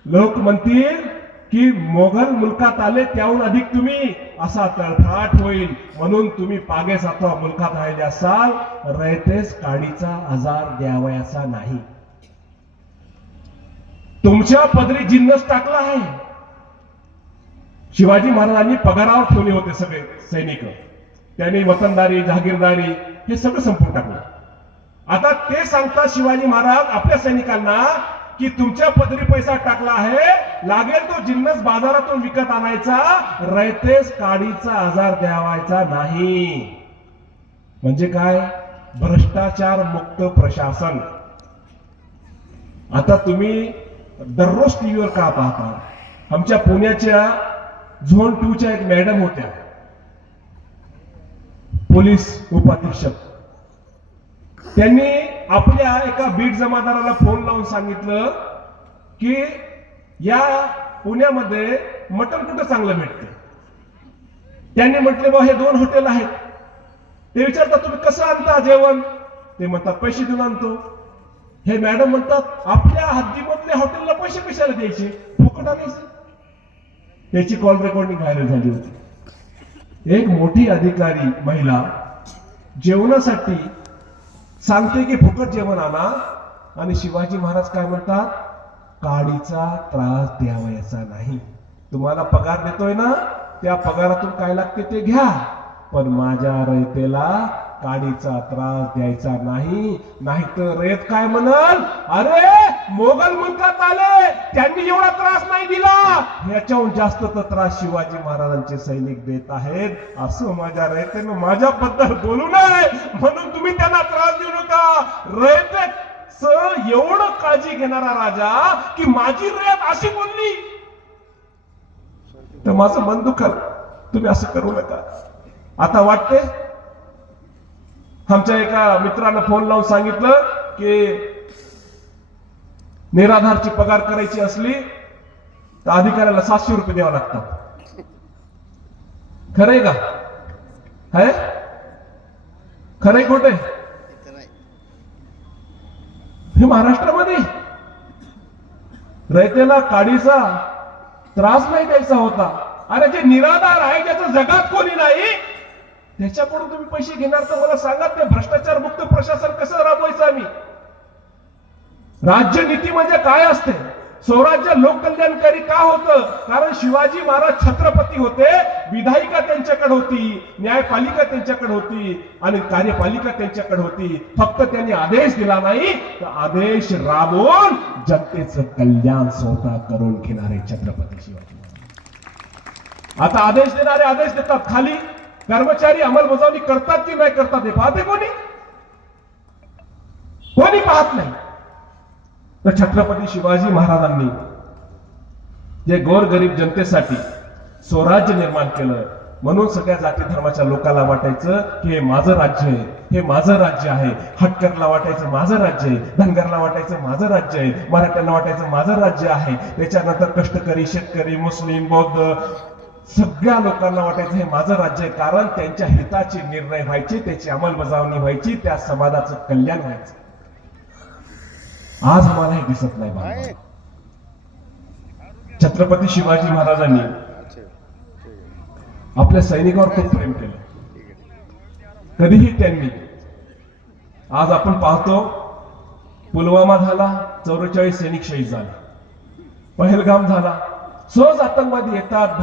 लोक म्हणतील की मोगल मुलकात आले त्याहून अधिक तुम्ही, असा तळफळाट होईल. म्हणून तुम्ही पागे सातवा मुलकात राहिले असाल, रयतेस काडीचा आजार द्यावयाचा नाही. तुमच्या पदरी जिन्नस टाकला आहे. शिवाजी महाराजांनी पगारावर ठेवले होते सगळे सैनिक. त्यांनी वतनदारी, जहागीरदारी हे सगळं संपून टाकलं. आता ते सांगतात शिवाजी महाराज आपल्या सैनिकांना की तुमच्या पदरी पैसा टाकला आहे, लागेल तो जिन्नस बाजारातून विकत आणायचा, रयतेस काडीचा आजार द्यावायचा नाही. म्हणजे काय? भ्रष्टाचार मुक्त प्रशासन. आता तुम्ही दररोज टीव्हीवर का पाहता? आमच्या पुण्याच्या झोन 2च्या एक मॅडम होत्या, पोलीस उपाधीक्षक. त्यांनी आपल्या एका बीट जमादाराला फोन लावून सांगितलं की या पुण्यामध्ये मटण कुठं चांगलं भेटते. त्यांनी म्हटले बा हे 2 हॉटेल आहेत. ते विचारतात तुम्ही कसं आणता जेवण? ते म्हणतात पैसे देऊन आणतो. हे मॅडम म्हणतात आपल्या हद्दीमधल्या हॉटेलला पैसे कशाला द्यायचे, फुकट आणायचे. त्याची कॉल रेकॉर्डिंग व्हायरल झाली होती. एक मोठी अधिकारी महिला जेवणासाठी सांगते की फुकट जेवण आणा आणि शिवाजी महाराज काय म्हणतात? काडीचा त्रास द्यावयाचा नाही. तुम्हाला पगार देतोय ना, त्या पगारातून काय लागते ते घ्या, पण माझ्या रयतेला काडीचा त्रास द्यायचा नाही. नाहीतर रयत काय म्हणाल? अरे मोगल मुलकात आले त्यांनी एवढा त्रास नाही दिला, याच्याहून जास्त तर त्रास शिवाजी महाराजांचे सैनिक देत आहेत. असं माझ्या रयतेनं माझ्याबद्दल बोलू नये, म्हणून तुम्ही त्यांना त्रास देऊ नका. रयतेच एवढं काळजी घेणारा राजा की माझी रयत अशी बोलली तर माझं मन दुखल. तुम्ही असं करू नका. आता वाटते आमच्या एका मित्रानं फोन लावून सांगितलं की निराधारची पगार करायची असली तर अधिकाऱ्याला 700 रुपये द्यावे लागतात. खरंय का? है खरंय खोटे? हे महाराष्ट्रामध्ये रयतेला काडीचा त्रास नाही द्यायचा होता. अरे जे निराधार आहे, ज्याचं जगात कोणी नाही, त्याच्याकडून तुम्ही पैसे घेणार तर मला सांगा ते भ्रष्टाचार मुक्त प्रशासन कसं राबवायचं आम्ही? राज्य नीती म्हणजे काय असते? स्वराज्य लोककल्याणकारी का होतं? कारण शिवाजी महाराज छत्रपती होते. विधायिका त्यांच्याकडे होती, न्यायपालिका त्यांच्याकडे होती आणि कार्यपालिका त्यांच्याकडे होती. फक्त त्यांनी आदेश दिला नाही तर आदेश राबवून जनतेचं कल्याण स्वतः करून घेणारे छत्रपती शिवाजी महाराज. आता आदेश देणारे आदेश देतात, खाली कर्मचारी अंमलबजावणी करतात की नाही करतात हे पाहते कोणी? कोणी पाहत नाही. तर छत्रपती शिवाजी महाराजांनी जे गोरगरीब जनतेसाठी स्वराज्य निर्माण केलं, म्हणून सगळ्या जाती धर्माच्या लोकांना वाटायचं की हे माझं राज्य आहे, हे माझं राज्य आहे. हटकरला वाटायचं माझं राज्य आहे, धनगरला वाटायचं माझं राज्य आहे, मराठ्यांना वाटायचं माझं राज्य आहे. त्याच्यानंतर कष्टकरी, शेतकरी, मुस्लिम, बौद्ध सगळ्या लोकांना वाटायचं हे माझं राज्य आहे, कारण त्यांच्या हिताचे निर्णय व्हायचे, त्याची अंमलबजावणी व्हायची, त्या समाजाचं कल्याण व्हायचं. आज आम्हाला हे दिसत नाही बाबा. छत्रपती शिवाजी महाराजांनी आपल्या सैनिकावर खूप प्रेम केलं. कधीही त्यांनी, आज आपण पाहतो पुलवामा झाला, 44 सैनिक शहीद झाले, पहलगाम झाला, सहज आतंकवादी येतात.